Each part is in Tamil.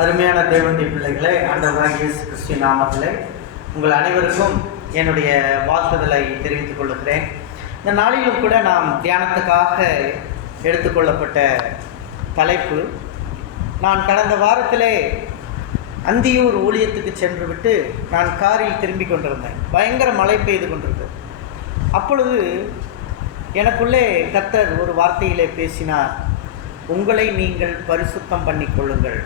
அருமையான தேவனுடைய பிள்ளைகளே, ஆண்டவராகிய இயேசு கிறிஸ்துவின் நாமத்திலே உங்கள் அனைவருக்கும் என்னுடைய வாழ்த்துதலை தெரிவித்துக் கொள்கிறேன். இந்த நாளிலும் கூட நாம் தியானத்துக்காக எடுத்துக்கொள்ளப்பட்ட தலைப்பு, நான் கடந்த வாரத்திலே அந்தியூர் ஊழியத்துக்கு சென்று விட்டு நான் காரில் திரும்பி கொண்டிருந்தேன். பயங்கர மழை பெய்து கொண்டிருந்தது. அப்பொழுது எனக்குள்ளே கர்த்தர் ஒரு வார்த்தையிலே பேசினார். உங்களை நீங்கள் பரிசுத்தம் பண்ணிக்கொள்ளுங்கள்,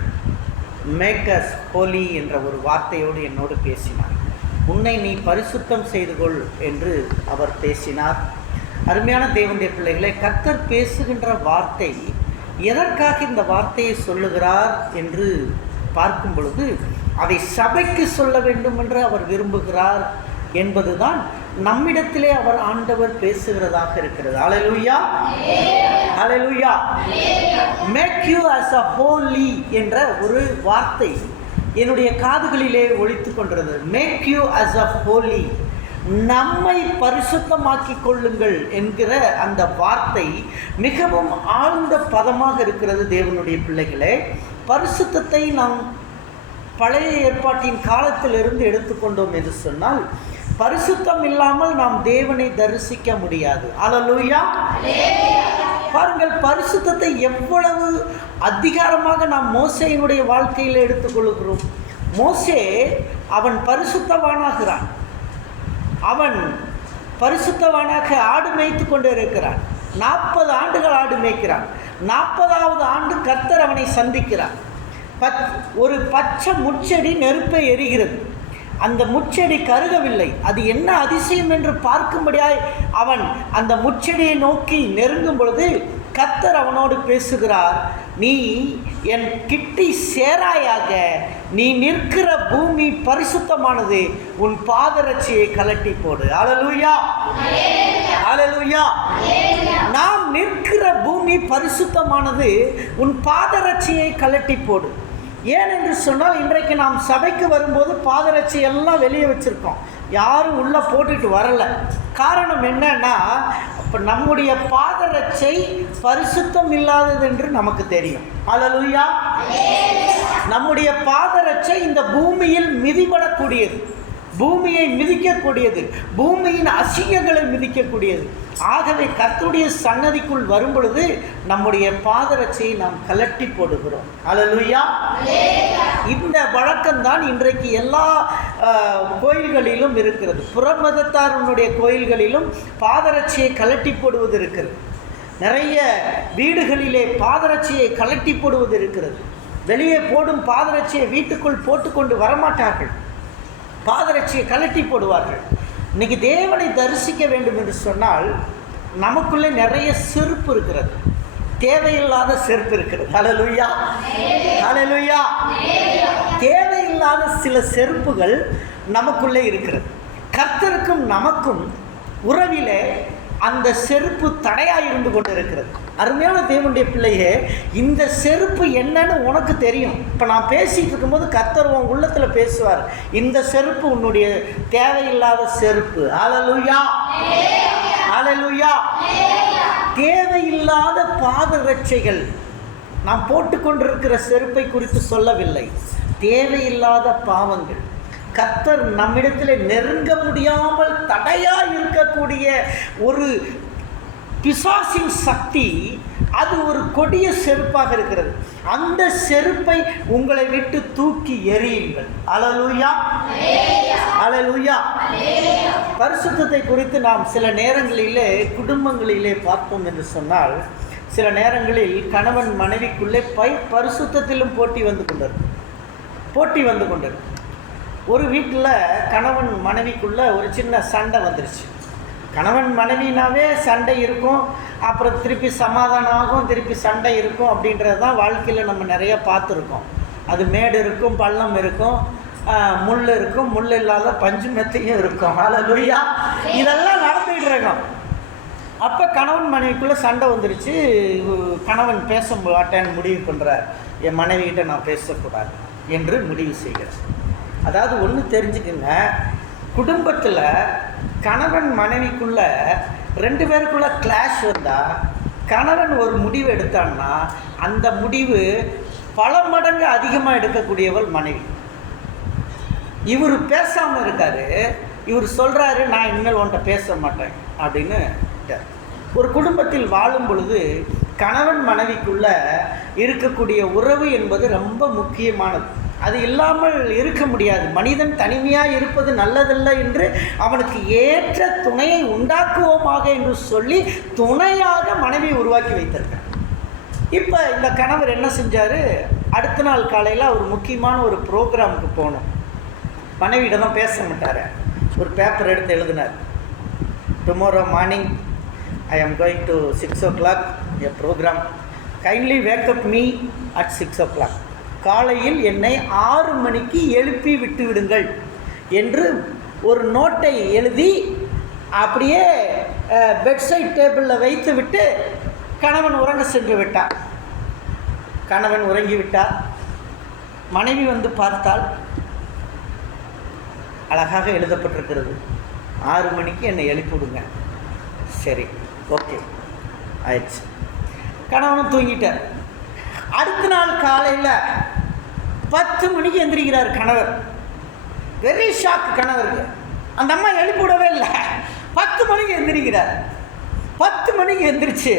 மேக் அஸ் ஹோலி என்ற ஒரு வார்த்தையோடு என்னோடு பேசினார். உன்னை நீ பரிசுத்தம் செய்து கொள் என்று அவர் பேசினார். அருமையான தேவனுடைய பிள்ளைகளை, கர்த்தர் பேசுகின்ற வார்த்தை எதற்காக இந்த வார்த்தையை சொல்லுகிறார் என்று பார்க்கும் பொழுது, அதை சபைக்கு சொல்ல வேண்டும் என்று அவர் விரும்புகிறார் என்பதுதான் நம்மிடத்திலே அவர் ஆண்டவர் பேசுகிறதாக இருக்கிறது. Hallelujah, hallelujah. Make you as a holy என்ற ஒரு வார்த்தை என்னுடைய காதுகளிலே ஒலித்து கொண்டிருந்தது. Make you as a holy, நம்மை பரிசுத்தமாக்கிக் கொள்ளுங்கள் என்கிற அந்த வார்த்தை மிகவும் ஆழ்ந்த பதமாக இருக்கிறது. தேவனுடைய பிள்ளைகளே, பரிசுத்தத்தை நாம் பழைய ஏற்பாட்டின் காலத்திலிருந்து எடுத்துக்கொண்டோம் என்று சொன்னால், பரிசுத்தம் இல்லாமல் நாம் தேவனை தரிசிக்க முடியாது. அல்லேலூயா. பாருங்கள், பரிசுத்தத்தை எவ்வளவு அதிகாரமாக நாம் மோசேயினுடைய வாழ்க்கையில் எடுத்துக்கொள்கிறோம். மோசே அவன் பரிசுத்தவானாகிறான். அவன் பரிசுத்தவானாக ஆடு மேய்த்து கொண்டு இருக்கிறான். 40 ஆண்டுகள் ஆடு மேய்க்கிறான். 40வது ஆண்டு கர்த்தர் அவனை சந்திக்கிறார். ஒரு பச்சை முட்செடி நெருப்பை எரிகிறது. அந்த முட்செடி கருகவில்லை. அது என்ன அதிசயம் என்று பார்க்கும்படியாய் அவன் அந்த முட்செடியை நோக்கி நெருங்கும் பொழுது கர்த்தர் அவனோடு பேசுகிறார். நீ என் கிட்டி சேராயாக, நீ நிற்கிற பூமி பரிசுத்தமானது, உன் பாதரட்சியை கலட்டி போடு. அல்லேலூயா, அல்லேலூயா. நாம் நிற்கிற பூமி பரிசுத்தமானது, உன் பாதரட்சியை கலட்டி போடு. ஏனென்று சொன்னால், இன்றைக்கு நாம் சபைக்கு வரும்போது பாதரட்சி எல்லாம் வெளியே வச்சுருக்கோம், யாரும் உள்ளே போட்டுட்டு வரலை. காரணம் என்னன்னா, இப்போ நம்முடைய பாதரட்சை பரிசுத்தம் இல்லாதது என்று நமக்கு தெரியும். அல்லேலூயா. நம்முடைய பாதரட்சை இந்த பூமியில் மிதிபடக்கூடியது, பூமியை மிதிக்கக்கூடியது, பூமியின் அசிங்கங்களை மிதிக்கக்கூடியது. ஆகவே கர்த்தருடைய சன்னதிக்குள் வரும் பொழுது நம்முடைய பாதரட்சியை நாம் கலட்டி போடுகிறோம். அல்லேலூயா. இந்த வழக்கம்தான் இன்றைக்கு எல்லா கோயில்களிலும் இருக்கிறது. புறமதத்தாருடைய கோயில்களிலும் பாதரட்சியை கலட்டி போடுவது இருக்கிறது. நிறைய வீடுகளிலே பாதரட்சியை கலட்டி போடுவது இருக்கிறது. வெளியே போடும் பாதரட்சியை வீட்டுக்குள் போட்டுக்கொண்டு வரமாட்டார்கள், பாதரட்சியை கலட்டி போடுவார்கள். இன்றைக்கி தேவனை தரிசிக்க வேண்டும் என்று சொன்னால் நமக்குள்ளே நிறைய செருப்பு இருக்கிறது, தேவையில்லாத செருப்பு இருக்கிறது. ஹல்லேலூயா, ஹல்லேலூயா. தேவையில்லாத சில செருப்புகள் நமக்குள்ளே இருக்கிறது. கர்த்தருக்கும் நமக்கும் உறவிலே அந்த செருப்பு தடையாக இருந்து கொண்டு இருக்கிறது. அருமையான தேவனுடைய பிள்ளையே, இந்த செருப்பு என்னன்னு உனக்கு தெரியும். இப்போ நான் பேசிகிட்டு இருக்கும்போது கர்த்தர் உன் உள்ளத்தில் பேசுவார். இந்த செருப்பு உன்னுடைய தேவையில்லாத செருப்பு. அல்லேலூயா, அல்லேலூயா. தேவையில்லாத பாதரட்சைகள், நாம் போட்டுக்கொண்டிருக்கிற செருப்பை குறித்து சொல்லவில்லை. தேவையில்லாத பாவங்கள், கர்த்தர் நம்மிடத்தில் நெருங்க முடியாமல் தடையாக இருக்கக்கூடிய ஒரு பிசாசின் சக்தி, அது ஒரு கொடிய செருப்பாக இருக்கிறது. அந்த செருப்பை உங்களை விட்டு தூக்கி எறியுங்கள். அல்லேலூயா, அல்லேலூயா. பரிசுத்தத்தை குறித்து நாம் சில நேரங்களிலே குடும்பங்களிலே பார்ப்போம் என்று சொன்னால், சில நேரங்களில் கணவன் மனைவிக்குள்ளே பரிசுத்தத்திலும் போட்டி வந்து கொண்டிருக்கு. ஒரு வீட்டில் கணவன் மனைவிக்குள்ளே ஒரு சின்ன சண்டை வந்துருச்சு. கணவன் மனைவினாவே சண்டை இருக்கும், அப்புறம் திருப்பி சமாதானம் ஆகும், திருப்பி சண்டை இருக்கும். அப்படின்றது தான் வாழ்க்கையில் நம்ம நிறைய பார்த்துருக்கோம். அது மேடு இருக்கும், பள்ளம் இருக்கும், முள் இருக்கும், முள் இல்லாத பஞ்சு மெத்தையும் இருக்கும். அல்லேலூயா. இதெல்லாம் நடந்துகிட்டு இருக்கோம். அப்போ கணவன் மனைவிக்குள்ளே சண்டை வந்துருச்சு. கணவன் பேச மாட்டேன்னு முடிவு பண்ணுறார். என் மனைவிகிட்ட நான் பேசக்கூடாது என்று முடிவு செய்கிறார். அதாவது ஒன்று தெரிஞ்சுக்குங்க, குடும்பத்தில் கணவன் மனைவிக்குள்ள 2 பேருக்குள்ள கிளாஷ் வந்தால், கணவன் ஒரு முடிவு எடுத்தான்னா அந்த முடிவு பல மடங்கு அதிகமாக எடுக்கக்கூடியவள் மனைவி. இவர் பேசாமல் இருக்காரு. இவர் சொல்கிறாரு, நான் இனிமேல் உன்கிட்ட பேச மாட்டேன் அப்படின்னு. ஒரு குடும்பத்தில் வாழும் பொழுது கணவன் மனைவிக்குள்ள இருக்கக்கூடிய உறவு என்பது ரொம்ப முக்கியமானது. அது இல்லாமல் இருக்க முடியாது. மனிதன் தனிமையாக இருப்பது நல்லதல்ல என்று அவனுக்கு ஏற்ற துணையை உண்டாக்குவோமாக என்று சொல்லி துணையாக மனைவியை உருவாக்கி வைத்திருக்கார். இப்போ இந்த கணவர் என்ன செஞ்சார், அடுத்த நாள் காலையில் ஒரு முக்கியமான ஒரு ப்ரோக்ராமுக்கு போகணும். மனைவியிடம் தான் பேச மாட்டார். ஒரு பேப்பர் எடுத்து எழுதினார், tomorrow morning I am going to 6 o'clock a program. Kindly wake up me at 6 o'clock. காலையில் என்னை 6 மணிக்கு எழுப்பி விட்டு விடுங்கள் என்று ஒரு நோட்டை எழுதி அப்படியே பெட்சைட் டேபிளில் வைத்து விட்டு கணவன் உறங்க சென்று விட்டார். கணவன் உறங்கிவிட்டார். மனைவி வந்து பார்த்தால் அழகாக எழுதப்பட்டிருக்கிறது, 6 மணிக்கு என்னை எழுப்பி விடுங்க. சரி, ஓகே ஆயிடுச்சு. கணவனும் தூங்கிட்டார். அடுத்த நாள் காலையில் 10 மணிக்கு எந்திரிக்கிறார் கணவர். வெரி ஷாக் கணவருக்கு. அந்த அம்மா எழுப்பி விடவே இல்லை. 10 மணிக்கு எந்திரிக்கிறார். 10 மணிக்கு எந்திரிச்சு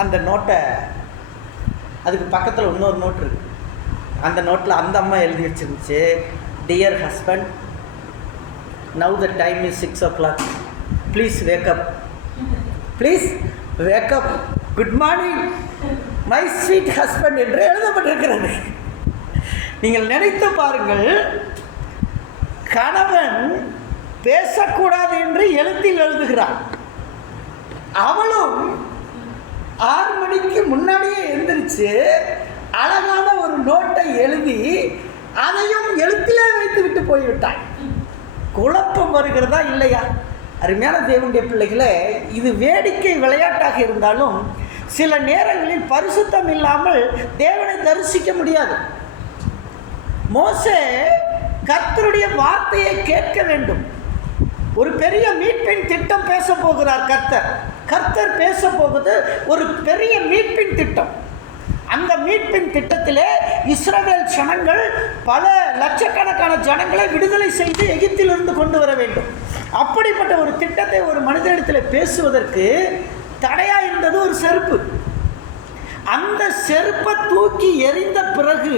அந்த நோட்டை, அதுக்கு பக்கத்தில் இன்னொரு நோட் இருக்குது. அந்த நோட்டில் அந்த அம்மா எழுதி வச்சிருந்துச்சு, dear husband, now the time is 6 o'clock. Please wake up, please wake up, good morning my sweet husband என்று எழுதப்பட்டிருக்கிறது. நீங்கள் நினைத்து பாருங்கள், கணவன் பேசக்கூடாது என்று எழுத்தில் எழுதுகிறான். அவளும் 6 மணிக்கு முன்னாடியே எழுந்திரிச்சு அழகான ஒரு நோட்டை எழுதி அதையும் எழுத்திலே வைத்து விட்டு போய்விட்டாள். குழப்பம் வருகிறதா இல்லையா? அருமையான தேவனுடைய பிள்ளைகளே, இது வேடிக்கை விளையாட்டாக இருந்தாலும் சில நேரங்களில் பரிசுத்தம் இல்லாமல் தேவனை தரிசிக்க முடியாது. மோசே கர்த்தருடைய வார்த்தையை கேட்க வேண்டும். ஒரு பெரிய மீட்பின் திட்டம் பேச போகிறார் கர்த்தர் பேச போகுது ஒரு பெரிய மீட்பின் திட்டம். அந்த மீட்பின் திட்டத்திலே இஸ்ரவேல் ஜனங்கள் பல லட்சக்கணக்கான ஜனங்களை விடுதலை செய்து எகிப்திலிருந்து கொண்டு வர வேண்டும். அப்படிப்பட்ட ஒரு திட்டத்தை ஒரு மனிதனிடத்தில் பேசுவதற்கு தடையாக இருந்தது ஒரு செருப்பு. அந்த செருப்பை தூக்கி எறிந்த பிறகு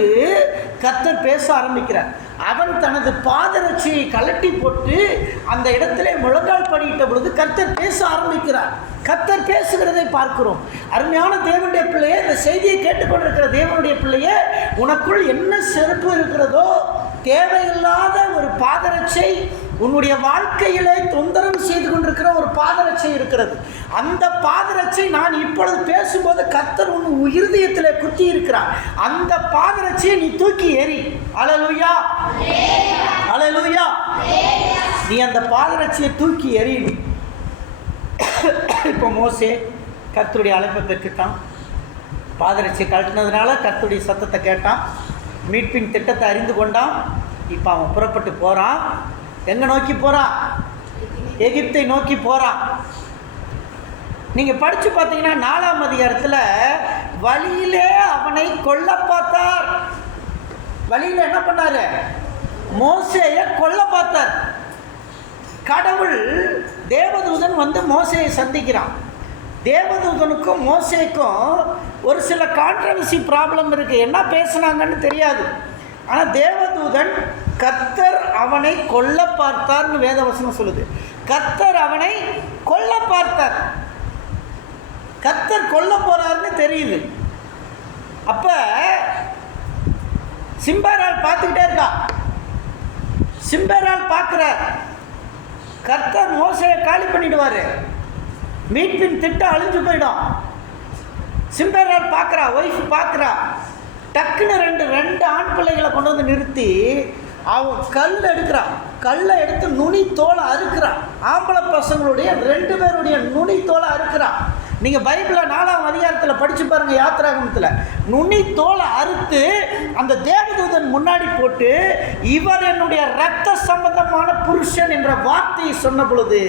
கர்த்தர் பேச ஆரம்பிக்கிறார். அவன் தனது பாதரட்சியை கலட்டி போட்டு அந்த இடத்திலே முழங்கால் படியிட்ட பொழுது கர்த்தர் பேச ஆரம்பிக்கிறார். கர்த்தர் பேசுகிறதை பார்க்கிறோம். அருமையான தேவனுடைய பிள்ளையே, இந்த செய்தியை கேட்டுக்கொண்டிருக்கிற தேவனுடைய பிள்ளையே, உனக்குள் என்ன செருப்பு இருக்கிறதோ, தேவையில்லாத ஒரு பாதரட்சை, உன்னுடைய வாழ்க்கையிலே தொந்தரவு செய்து கொண்டிருக்கிற ஒரு பாதரட்சை இருக்கிறது. அந்த பாதரட்சை நான் இப்பொழுது பேசும்போது கர்த்தர் உன் இருதயத்திலே குத்தி இருக்கிறார். அந்த பாதரட்சியை நீ தூக்கி எறி. அல்லேலூயா, அல்லேலூயா. நீ அந்த பாதரட்சியை தூக்கி எறி. இப்போ மோசே கர்த்தருடைய அழைப்பை பெற்றுட்டான். பாதரட்சியை கழட்டினதுனால கர்த்தருடைய சத்தத்தை கேட்டான். மீட்பின் திட்டத்தை அறிந்து கொண்டான். இப்போ அவன் புறப்பட்டு போகிறான். எங்கே நோக்கி போகிறான்? எகிப்தை நோக்கி போகிறான். நீங்கள் படித்து பார்த்தீங்கன்னா 4ஆம் அதிகாரத்தில் வழியிலே அவனை கொல்ல பார்த்தார். வழியில் என்ன பண்ணார்? மோசேயை கொல்ல பார்த்தார். கடவுள் தேவதூதன் வந்து மோசேயை சந்திக்கிறான். தேவதூதனுக்கும் மோசேக்கும் ஒரு சில கான்ட்ரவர்சி ப்ராப்ளம் இருக்குது. என்ன பேசுனாங்கன்னு தெரியாது. ஆனால் தேவதூதன் கர்த்தர் அவனை கொல்ல பார்த்தார்னு வேதவசனம் சொல்லுது. கர்த்தர் அவனை கொல்ல பார்த்தார். கர்த்தர் கொல்ல போறாருன்னு தெரியுது. அப்ப சிம்பரால் பார்த்துக்கிட்டே இருக்கா. சிம்பரால் பார்க்கிறார். கர்த்தர் மோசையை காலி பண்ணிடுவாரு. மீட்பின் திட்டம் அழிஞ்சு போயிடும். சிம்பரால் பார்க்குறா, ஒய்ஃப் பார்க்குறா. டக்குன்னு ரெண்டு ஆண் பிள்ளைகளை கொண்டு வந்து நிறுத்தி அவன் கல் எடுக்கிறான். கல்லை எடுத்து நுனி தோலை அறுக்கிறான். ஆம்பளை பசங்களுடைய 2 பேருடைய நுனி தோலை அறுக்கிறான். நீங்கள் பைபிளில் 4ஆம் அதிகாரத்தில் படித்து பாருங்கள், யாத்திராகமத்தில். நுனி தோலை அறுத்து அந்த தேவதூதன் முன்னாடி போட்டு, இவர் என்னுடைய இரத்த சம்பந்தமான புருஷன் என்ற வார்த்தையை சொன்ன பொழுது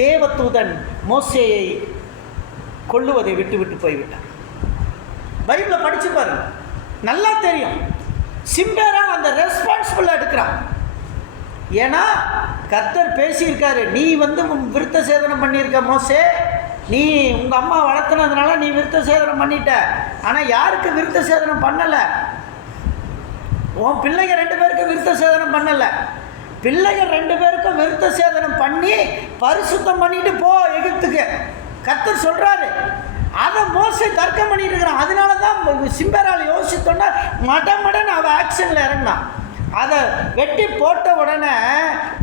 தேவதூதன் மோசேயை கொல்லுவதை விட்டு போய்விட்டார். பைபிளை படித்து பாருங்கள். நல்லா தெரியும். சிம்பேரால் அந்த ரெஸ்பான்சிபிள் எடுக்கிறான். ஏன்னா கர்த்தர் பேசியிருக்காரு, நீ வந்து விருத்த சேதனம் பண்ணியிருக்க மோசே, நீ உங்கள் அம்மா வளர்த்துனதுனால நீ விருத்த சேதனம் பண்ணிட்ட. ஆனால் யாருக்கு விருத்த சேதனம் பண்ணலை? உன் பிள்ளைங்க 2 பேருக்கு விருத்த சேதனம் பண்ணலை. பிள்ளைகள் 2 பேருக்கும் விருத்த சேதனம் பண்ணி பரிசுத்தம் பண்ணிட்டு போ எகிப்துக்கு கர்த்தர் சொல்கிறாரு. அதை மோசே தர்க்கம் பண்ணிட்டு இருக்கிறான். அதனால தான் சிம்பேரால் யோசித்தோன்னா மடன்னு அவள் ஆக்ஷனில் இறங்கினான். அதை வெட்டி போட்ட உடனே,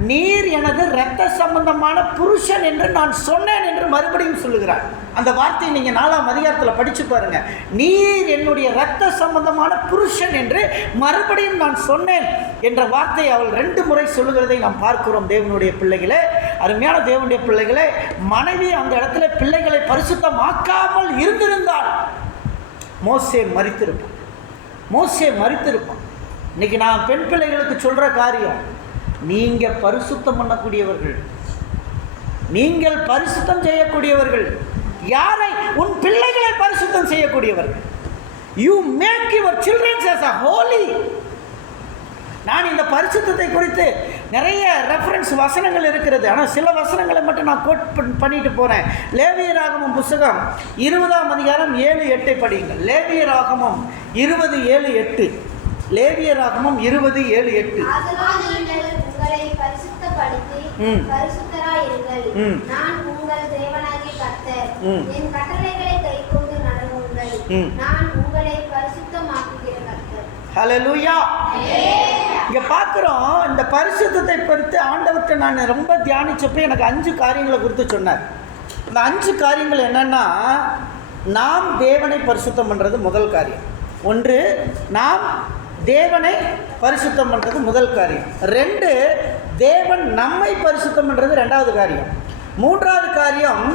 நீர் எனது இரத்த சம்பந்தமான புருஷன் என்று நான் சொன்னேன் என்று மறுபடியும் சொல்லுகிறார். அந்த வார்த்தையை நீங்கள் 4ஆம் அதிகாரத்தில் படித்து பாருங்கள். நீர் என்னுடைய இரத்த சம்பந்தமான புருஷன் என்று மறுபடியும் நான் சொன்னேன் என்ற வார்த்தையை அவள் 2 முறை சொல்லுகிறதை நாம் பார்க்கிறோம். தேவனுடைய பிள்ளைகளே, அருமையான தேவனுடைய பிள்ளைகளே, மனைவி அந்த இடத்துல பிள்ளைகளை பரிசுத்தமாக்காமல் இருந்திருந்தால் மோசே மரித்திருப்பான். இன்னைக்கு நான் பெண் பிள்ளைகளுக்கு சொல்கிற காரியம், நீங்கள் பரிசுத்தம் பண்ணக்கூடியவர்கள், நீங்கள் பரிசுத்தம் செய்யக்கூடியவர்கள். யாரை? உன் பிள்ளைகளை பரிசுத்தம் செய்யக்கூடியவர்கள். You make your childrens as a holy. நான் இந்த பரிசுத்தத்தை குறித்து நிறைய ரெஃபரன்ஸ் வசனங்கள் இருக்கிறது. ஆனால் சில வசனங்களை மட்டும் நான் கோட் பண்ணிட்டு போகிறேன். லேவியராகமம் புத்தகம் 20ஆம் அதிகாரம் 7-8 படியுங்கள். லேவியராகமம் 20:7-8. லேவியராகமம் 20:7-8. உங்களை பரிசுத்தப்படுத்தி பரிசுத்தராயிருங்கள். நான் உங்கள் தேவனாகிய கர்த்தர். என் கட்டளைகளை கைக்கொண்டு நடவுங்கள். நான் உங்களை பரிசுத்தமாக்குகிற கர்த்தர். ஹல்லேலூயா. இங்க பார்க்கிறோம், இந்த பரிசுத்தத்தை பொறுத்து ஆண்டவர்கிட்ட நான் ரொம்ப தியானிச்சப்போ எனக்கு 5 காரியங்களை குறித்து சொன்னார். இந்த 5 காரியங்கள் என்னன்னா, நாம் தேவனை பரிசுத்தம் பண்ணுறது முதல் காரியம். 1, நாம் தேவனை பரிசுத்தம் பண்ணுறது முதல் காரியம். 2, தேவன் நம்மை பரிசுத்தம் பண்ணுறது 2வது காரியம். 3வது காரியம்,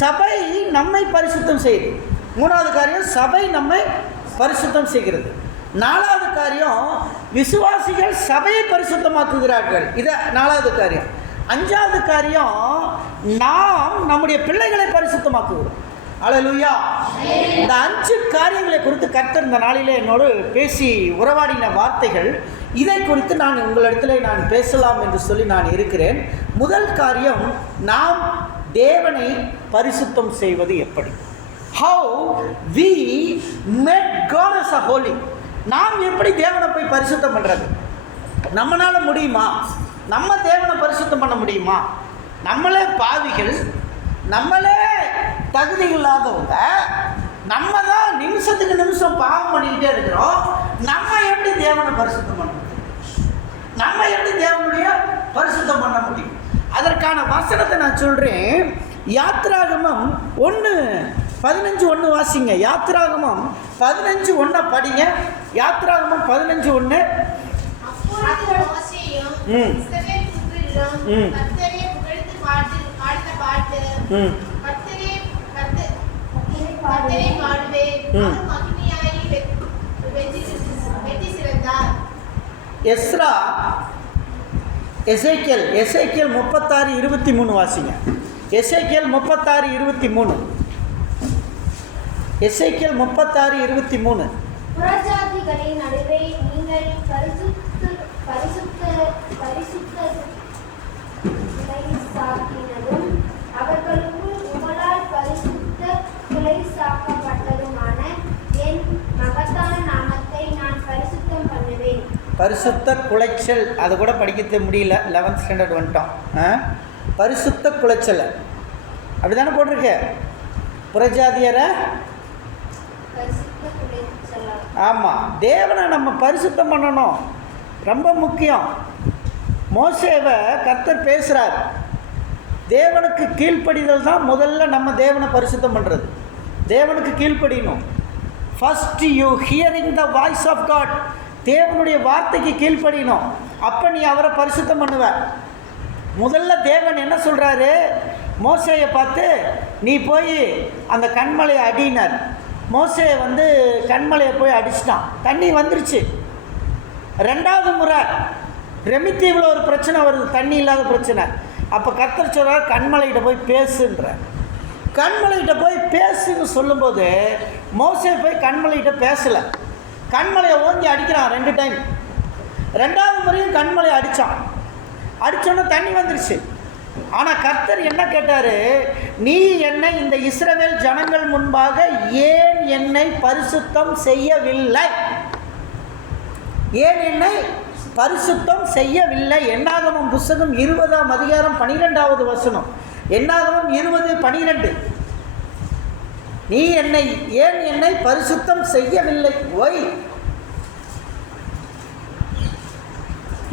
சபை நம்மை பரிசுத்தம் செய்யுது. 3வது காரியம், சபை நம்மை பரிசுத்தம் செய்கிறது. 4வது காரியம், விசுவாசிகள் சபையை பரிசுத்தமாக்குகிறார்கள். இது 4வது காரியம். 5வது காரியம், நாம் நம்முடைய பிள்ளைகளை பரிசுத்தமாக்குகிறோம். அல்லேலூயா. இந்த 5 காரியங்களை குறித்து கர்த்தர் இந்த நாளிலே என்னோடு பேசி உறவாடின வார்த்தைகள். இதை குறித்து நான் உங்களிடத்தில் நான் பேசலாம் என்று சொல்லி நான் இருக்கிறேன். முதல் காரியம், நாம் தேவனை பரிசுத்தம் செய்வது எப்படி? How we make God as a holy. நாம் எப்படி தேவனை போய் பரிசுத்தம் பண்ணுறது? நம்மளால முடியுமா? நம்ம தேவனை பரிசுத்தம் பண்ண முடியுமா? நம்மளே பாவிகள், நம்மளே தகுதி இல்லாதவங்க, நம்ம தான் நிமிஷத்துக்கு நிமிஷம் பாவம் பண்ணிக்கிட்டே இருக்கிறோம். நம்ம எப்படி தேவனை பரிசுத்தம் பண்ண முடியும்? நம்ம எப்படி தேவனுடைய பரிசுத்தம் பண்ண முடியும்? அதற்கான வசனத்தை நான் சொல்கிறேன். யாத்திராகமம் 1:15 வாசிங்க. யாத்திராகமம் 15:1 படிங்க. யாத்திராகமம் 15:1. எஸ்ரா எசேக்கியல் 36:23 வாசிங்க. எசேக்கியல் 36:23. எசேக்கியல் 36:23. புறஜாதிகளின் நடுவே நீங்கள் பரிசுத்தரைசாக்கினதும் அவர்களுக்குள் உங்களால் பரிசுத்தரைசாக்கப்பட்டதுமான என் மகத்தான நாமத்தை நான் பரிசுத்தம் பண்ணுவேன். பரிசுத்த குலைச்சல், அது கூட படிக்க முடியல, 11th ஸ்டாண்டர்ட் வந்துட்டோம். பரிசுத்த குலைச்சல் அப்படி தானே போட்டிருக்க? புறஜாதியரை, ஆமாம், தேவனை நம்ம பரிசுத்தம் பண்ணணும், ரொம்ப முக்கியம். மோசேவை கர்த்தர் பேசுகிறார். தேவனுக்கு கீழ்ப்படிதல் தான் முதல்ல நம்ம தேவனை பரிசுத்தம் பண்ணுறது. தேவனுக்கு கீழ்ப்படியணும். First you hearing the voice of God. தேவனுடைய வார்த்தைக்கு கீழ்ப்படியணும். அப்போ நீ அவரை பரிசுத்தம் பண்ணுவ. முதல்ல தேவன் என்ன சொல்கிறாரு? மோசேயை பார்த்து, நீ போய் அந்த கண்மலையை அடினார். மோசே கண்மலையை போய் அடிச்சிட்டான். தண்ணி வந்துருச்சு. 2வது முறை ரெமித்தீவில் ஒரு பிரச்சனை வருது, தண்ணி இல்லாத பிரச்சனை. அப்போ கர்த்தர் சொல்கிறார், கண்மலையிட்ட போய் பேசுன்ற. கண்மலைகிட்ட போய் பேசுன்னு சொல்லும்போது மோசே போய் கண்மலைகிட்ட பேசலை. கண்மலையை ஓங்கி அடிக்கிறான் 2 டைம். 2வது முறையும் கண்மலை அடித்தான். அடித்தோன்னே தண்ணி வந்துருச்சு. ஆனால் கர்த்தர் என்ன கேட்டார்? நீ என்னை இந்த இஸ்ரவேல் ஜனங்கள் முன்பாக ஏன் என்னை பரிசுத்தம் செய்யவில்லை? ஏன் என்னை பரிசுத்தம் செய்யவில்லை? என்னாகமம் புஸ்தகம் 20ஆம் அதிகாரம் 12வது வசனம். என்னாகமம் 20:12. நீ ஏன் என்னை பரிசுத்தம் செய்யவில்லை? ஒய்.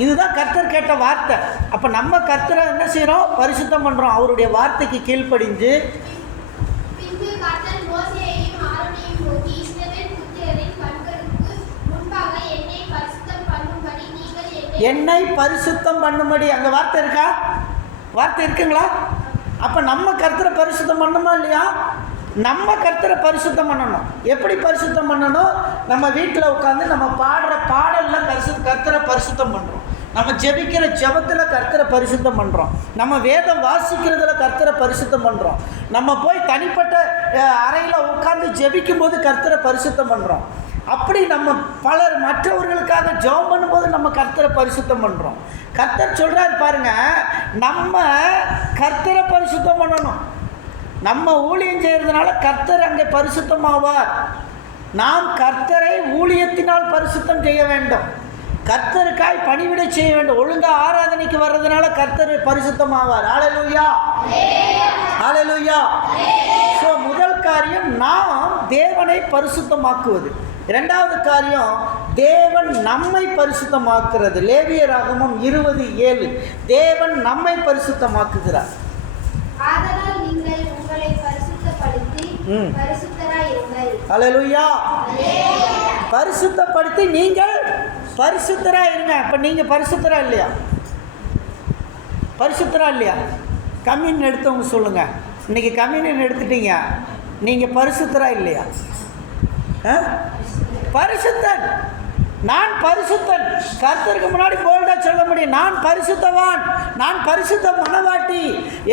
இதுதான் கர்த்தர் கேட்ட வார்த்தை. அப்போ நம்ம கர்த்தரை என்ன செய்கிறோம்? பரிசுத்தம் பண்ணுறோம். அவருடைய வார்த்தைக்கு கீழ்ப்படிஞ்சு என்னை பரிசுத்தம் பண்ணும்படி. அங்கே வார்த்தை இருக்கா? வார்த்தை இருக்குங்களா? அப்போ நம்ம கர்த்தரை பரிசுத்தம் பண்ணணுமா இல்லையா? நம்ம கர்த்தரை பரிசுத்தம் பண்ணணும். எப்படி பரிசுத்தம் பண்ணணும்? நம்ம வீட்டில் உட்காந்து நம்ம பாடுற பாடலில் கர்த்தரை பரிசுத்தம் பண்ணுறோம். நம்ம ஜெபிக்கிற ஜெபத்தில் கர்த்தரை பரிசுத்தம் பண்ணுறோம். நம்ம வேதம் வாசிக்கிறதுல கர்த்தரை பரிசுத்தம் பண்ணுறோம். நம்ம போய் தனிப்பட்ட அறையில் உட்காந்து ஜெபிக்கும் போது கர்த்தரை பரிசுத்தம் பண்ணுறோம். அப்படி நம்ம பலர் மற்றவர்களுக்காக ஜெபம் பண்ணும்போது நம்ம கர்த்தரை பரிசுத்தம் பண்ணுறோம். கர்த்தர் சொல்கிறார் பாருங்க, நம்ம கர்த்தரை பரிசுத்தம் பண்ணணும். நம்ம ஊழியம் செய்கிறதுனால கர்த்தர் அங்கே பரிசுத்தமாவார். நாம் கர்த்தரை ஊழியத்தினால் பரிசுத்தம் செய்ய வேண்டும். கர்த்தருக்காய் பணிவிடை செய்ய வேண்டும். ஒழுங்காக ஆராதனைக்கு வர்றதுனால கர்த்தர் பரிசுத்தமாவார். ஹல்லேலூயா, ஹல்லேலூயா. ஸோ முதல் காரியம் நாம் தேவனை பரிசுத்தமாக்குவது. 2வது காரியம் தேவன் நம்மை பரிசுத்தமாக்குறது. லேவியராகமம் 20:7. தேவன் நம்மை பரிசுத்தமாக்குகிறார். ஆதலால் நீங்கள் உங்களை பரிசுத்தப்படுத்தி பரிசுத்தராய் இருங்கள். ஹல்லேலூயா. பரிசுத்தப்படுத்தி நீங்கள் பரிசுத்தராக இருங்க. அப்போ நீங்கள் பரிசுத்தரா இல்லையா? பரிசுத்தரா இல்லையா? கம்யூனியன் எடுத்தவங்க சொல்லுங்கள். இன்றைக்கி கம்யூனியன் எடுத்துட்டீங்க, நீங்கள் பரிசுத்தரா இல்லையா? பரிசுத்தன். நான் பரிசுத்தன். கர்த்தருக்கு முன்னாடி போல்டாக சொல்ல முடியும், நான் பரிசுத்தவான், நான் பரிசுத்த மனவாட்டி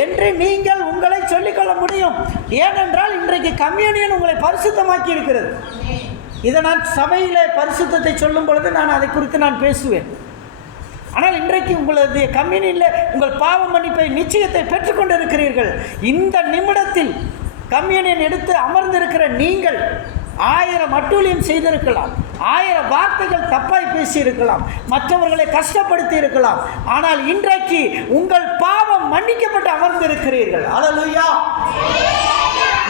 என்று நீங்கள் உங்களை சொல்லிக்கொள்ள முடியும். ஏனென்றால் இன்றைக்கு கம்யூனியன் உங்களை பரிசுத்தமாக்கி இருக்கிறது. இதை நான் சபையிலே பரிசுத்தத்தை சொல்லும் பொழுது நான் அதை குறித்து நான் பேசுவேன். ஆனால் இன்றைக்கு உங்களது கம்யூனியனில் உங்கள் பாவ மன்னிப்பை நிச்சயத்தை பெற்றுக்கொண்டு இருக்கிறீர்கள். இந்த நிமிடத்தில் கம்யூனியன் எடுத்து அமர்ந்திருக்கிற நீங்கள் 1000 அட்டூழியம் செய்திருக்கலாம், 1000 வார்த்தைகள் தப்பாய் பேசியிருக்கலாம், மற்றவர்களை கஷ்டப்படுத்தி இருக்கலாம். ஆனால் இன்றைக்கு உங்கள் பாவம் மன்னிக்கப்பட்டு அமர்ந்திருக்கிறீர்கள். ஹல்லேலூயா.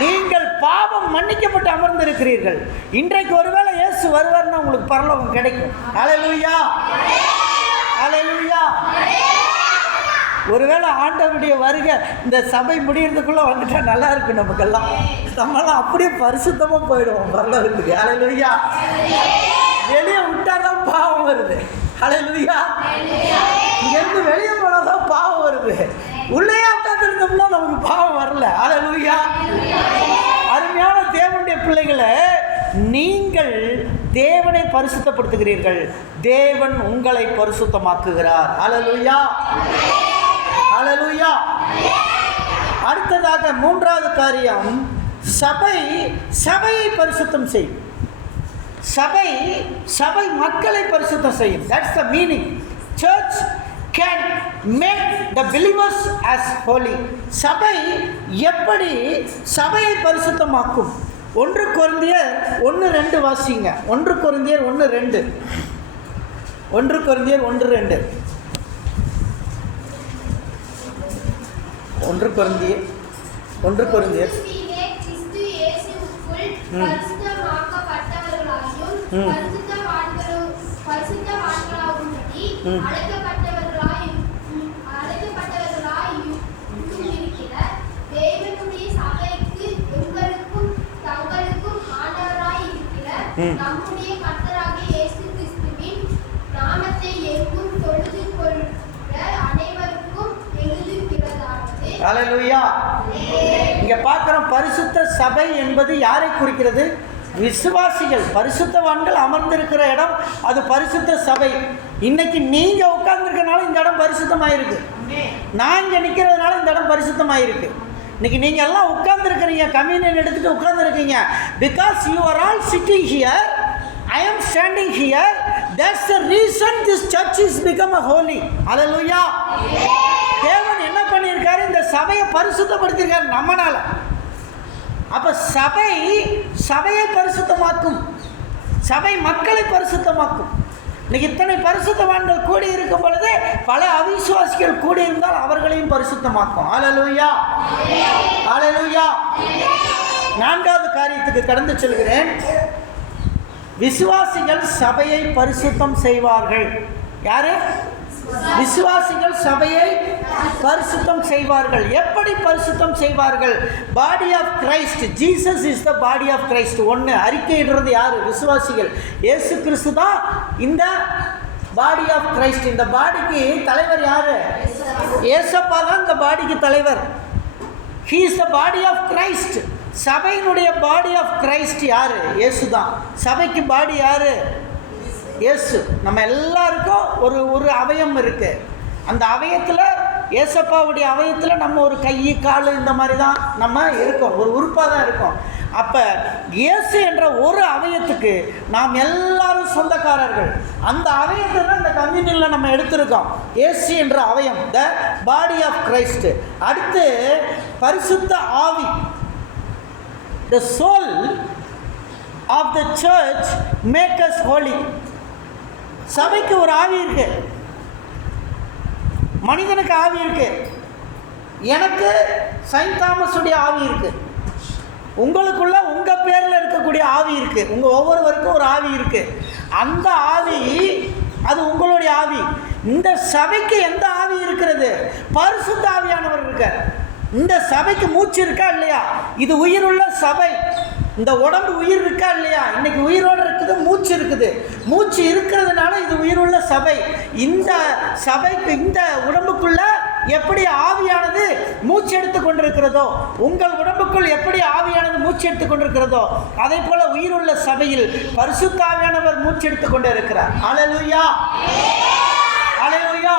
நீங்கள் பாவம் மன்னிக்கப்பட்டு அமர்ந்திருக்கிறீர்கள். இன்றைக்கு ஒருவேளை இயேசு வருவார்னா உங்களுக்கு பரலோகம் கிடைக்கும். ஹல்லேலூயா, ஹல்லேலூயா. ஒருவேளை ஆண்டவருடைய வருகை இந்த சபை முடியறதுக்குள்ளே வந்துட்டா நல்லா இருக்கும். நமக்கெல்லாம் நம்மளாம் அப்படியே பரிசுத்தமாக போயிடுவோம் பரலோகத்துக்கு. ஹல்லேலூயா. வெளியே விட்டாதான் பாவம் வருது. ஹல்லேலூயா. இங்கேருந்து வெளியே போனாதான் பாவம் வருது. உள்ளே உட்காந்துருந்தோம்னா நமக்கு பாவம் வரல. ஹல்லேலூயா. அருமையான தேவனுடைய பிள்ளைகளை, நீங்கள் தேவனை பரிசுத்தப்படுத்துகிறீர்கள், தேவன் உங்களை பரிசுத்தமாக்குகிறார். ஹல்லேலூயா, ஹல்லேலூயா. அடுத்ததாக 3வது காரியம், சபையை பரிசுத்தம் செய்யும். சபை மக்களை பரிசுத்தம் செய்யும். That's the meaning. Church can make the believers as holy. சபை எப்படி சபையை பரிசுத்தமாக்கும்? 1 கொரிந்தியர் 1:2 வாசிங்க. 1 கொரிந்தியர் 1:2. 1 கொரிந்தியர் 1:2. 1 கொரிந்தியர் நம்முடைய கர்த்தராகிய இயேசு கிறிஸ்துவின் நாமத்தை எங்கும் தொழுது கொள்கிற அனைவருக்கும் எழுதுகிறதாவது. ஹல்லேலூயா. இங்க பார்க்கிறோம், பரிசுத்த சபை என்பது யாரை குறிக்கிறது? விசுவாசிகள், பரிசுத்தவான்கள் அமர்ந்திருக்கிற இடம், அது பரிசுத்த சபை. இன்னைக்கு நீங்க உட்கார்ந்துருக்கனால இந்த இடம் பரிசுத்தமாயிருக்கு. நான் இங்க நிக்கிறதுனால இந்த இடம் பரிசுத்தமாயிருக்கு. இன்னைக்கு நீங்கள் எல்லாம் உட்கார்ந்துருக்கிறீங்க, கம்யூனியன் எடுத்துகிட்டு உட்கார்ந்துருக்கீங்க. Because you are all sitting here, I am standing here. That's the reason this church is become a holy. Hallelujah. தேவன் என்ன பண்ணியிருக்காரு? இந்த சபையை பரிசுத்தப்படுத்தியிருக்காரு நம்மனால. அப்போ சபையை பரிசுத்தமாக்கும், சபை மக்களை பரிசுத்தமாக்கும். இன்னைக்கு இத்தனை பரிசுத்தவான்கள் கூடி இருக்கும் பொழுது பல அவிசுவாசிகள் கூடி இருந்தால் அவர்களையும் பரிசுத்தமாக்கும். ஹல்லேலூயா, ஹல்லேலூயா. நான்காவது காரியத்துக்கு கடந்து செல்கிறேன். விசுவாசிகள் சபையை பரிசுத்தம் செய்வார்கள். யாரு? விசுவாசிகள் சபையை பரிசுத்தம் செய்வார்கள். எப்படி பரிசுத்தம் செய்வார்கள்? Body of Christ, Jesus is the body of Christ. ஒன்று அறிக்கையிடுறது யாரு? விசுவாசிகள். இயேசு கிறிஸ்து தான் இந்த பாடி ஆஃப் கிரைஸ்ட். இந்த பாடிக்கு தலைவர் யாரு? இயேசப்பா தான் இந்த பாடிக்கு தலைவர். He is the body of Christ. சபையினுடைய பாடி ஆஃப் கிரைஸ்ட் யாரு? இயேசு தான். சபைக்கு பாடி யாரு? இயேசு. நம்ம எல்லாருக்கும் ஒரு அவயம் இருக்கு. அந்த அவயத்தில், இயேசப்பாவுடைய அவயத்தில் நம்ம ஒரு கை கால் இந்த மாதிரி தான் நம்ம இருக்கோம், ஒரு உறுப்பாக தான் இருக்கோம். அப்போ இயேசு என்ற ஒரு அவயத்துக்கு நாம் எல்லாரும் சொந்தக்காரர்கள். அந்த அவயத்தை தான் இந்த கம்யூனியனில் நம்ம எடுத்திருக்கோம். இயேசு என்ற அவயம், த பாடி ஆஃப் கிரைஸ்ட். அடுத்து பரிசுத்த ஆவி. The soul of the church make us holy. சபைக்கு ஒரு ஆவி இருக்கு, மனிதனுக்கு ஆவி இருக்கு. எனக்கு செயின்ட் தாமஸுடைய ஆவி இருக்கு, உங்களுக்குள்ள உங்க பேர்ல இருக்கக்கூடிய ஆவி இருக்கு, உங்க ஒவ்வொருவருக்கும் ஒரு ஆவி இருக்கு. அந்த ஆவி அது உங்களுடைய ஆவி. இந்த சபைக்கு எந்த ஆவி இருக்கிறது? பரிசுத்த ஆவியானவர் இருக்கார். இந்த சபைக்கு மூச்சு இருக்கா இல்லையா? இது உயிருள்ள சபை. இந்த உடம்பு உயிர் இருக்கா இல்லையா? இன்னைக்கு உயிரோடு இருக்குது, மூச்சு இருக்குது. மூச்சு இருக்கிறதுனால இது உயிருள்ள சபை. இந்த சபைக்கு, இந்த உடம்புக்குள்ள எப்படி ஆவியானது மூச்சு எடுத்து கொண்டிருக்கிறதோ, உங்கள் உடம்புக்குள் எப்படி ஆவியானது மூச்சு எடுத்து கொண்டிருக்கிறதோ, அதே போல உயிருள்ள சபையில் பரிசுத்த ஆவியானவர் மூச்சு எடுத்து கொண்டு இருக்கிறார். ஹல்லேலூயா, ஹல்லேலூயா.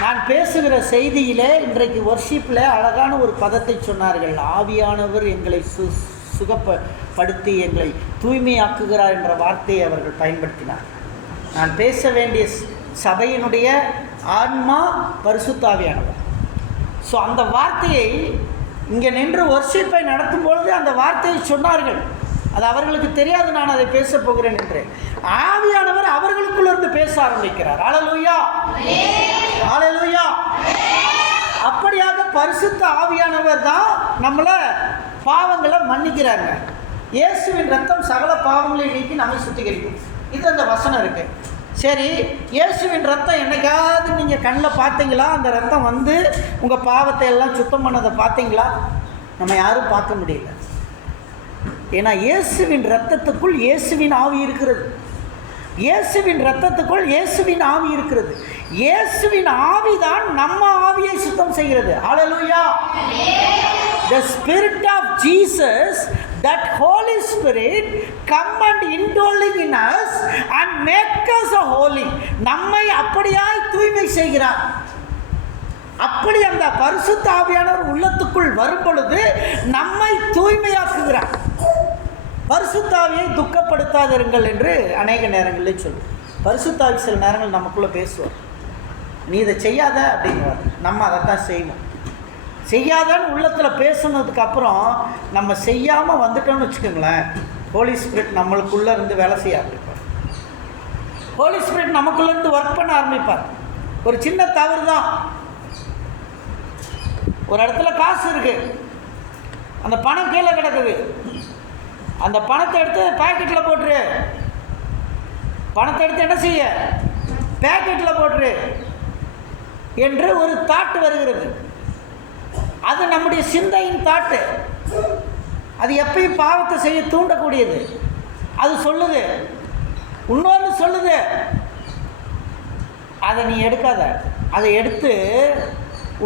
நான் பேசுகிற செய்தியிலே இன்றைக்கு வர்ஷிப்பில் அழகான ஒரு பதத்தை சொன்னார்கள். ஆவியானவர் எங்களை சுகப்படுத்தி எங்களை தூய்மையாக்குகிறார் என்ற வார்த்தையை அவர்கள் பயன்படுத்தினார். நான் பேச வேண்டிய சபையினுடைய ஆன்மா பரிசுத்த ஆவியானவர். ஸோ அந்த வார்த்தையை இங்கே நின்று வர்ஷிப்பை நடத்தும் பொழுது அந்த வார்த்தையை சொன்னார்கள். அது அவர்களுக்கு தெரியாது நான் அதை பேச போகிறேன் என்று. ஆவியானவர் அவர்களுக்குள்ளிருந்து பேச ஆரம்பிக்கிறார். ஹல்லேலூயா, ஹல்லேலூயா. அப்படியாக பரிசுத்த ஆவியானவர் தான் நம்மளை பாவங்களை மன்னிக்கிறாங்க. இயேசுவின் ரத்தம் சகல பாவங்களை நீக்கி நம்மை சுத்திகரிக்கும். இது அந்த வசனம் இருக்கு. சரி, இயேசுவின் ரத்தம் என்னைக்காவது நீங்கள் கண்ணில் பார்த்தீங்களா? அந்த ரத்தம் வந்து உங்கள் பாவத்தை எல்லாம் சுத்தம் பண்ணதை பார்த்தீங்களா? நம்ம யாரும் பார்க்க முடியல. ஏன்னா இயேசுவின் ரத்தத்துக்குள் இயேசுவின் ஆவி இருக்கிறது. இயேசுவின் ரத்தத்துக்குள் இயேசுவின் ஆவி இருக்கிறது. இயேசுவின் ஆவி தான் நம்ம ஆவியை சுத்தம் செய்கிறது. ஹல்லேலூயா. The spirit of Jesus, that Holy Spirit come and indwelling in us and make us a holy. நம்மை அப்படியாய் தூய்மை செய்கிறார். அப்படி அந்த பரிசுத்த ஆவியானவர் உள்ளத்துக்குள் வரும் பொழுது நம்மை தூய்மையாக்குகிறார். பரிசுத்த ஆவியை துக்கப்படுத்தாதிருங்கள் என்று அநேக நேரங்களில் சொல்லுவோம். பரிசுத்த ஆவி சில நேரங்கள் நமக்குள்ளே பேசுவார். நீ இதை செய்யாத அப்படிங்கிறார். நம்ம அதைத்தான் செய்வோம். செய்யாதான்னு உள்ளத்தில் பேசுனதுக்கு அப்புறம் நம்ம செய்யாமல் வந்துட்டோம்னு வச்சுக்கோங்களேன், ஹோலி ஸ்பிரிட் நம்மளுக்குள்ளே இருந்து வேலை செய்ய ஆரம்பிப்பார். ஹோலி ஸ்பிரிட் நமக்குள்ளே இருந்து ஒர்க் பண்ண ஆரம்பிப்பார். ஒரு சின்ன தவறு தான். ஒரு இடத்துல காசு இருக்குது, அந்த பணம் கீழே கிடக்குது. அந்த பணத்தை எடுத்து பேக்கெட்டில் போட்டுரு. பணத்தை எடுத்து என்ன செய்ய? பேக்கெட்டில் போட்டுரு என்று ஒரு தாட்டு வருகிறது. அது நம்முடைய சிந்தையின் தாட்டு. அது எப்பயும் பாவத்தை செய்ய தூண்டக்கூடியது. அது சொல்லுது, இன்னொன்று சொல்லுது, அதை நீ எடுக்காத, அதை எடுத்து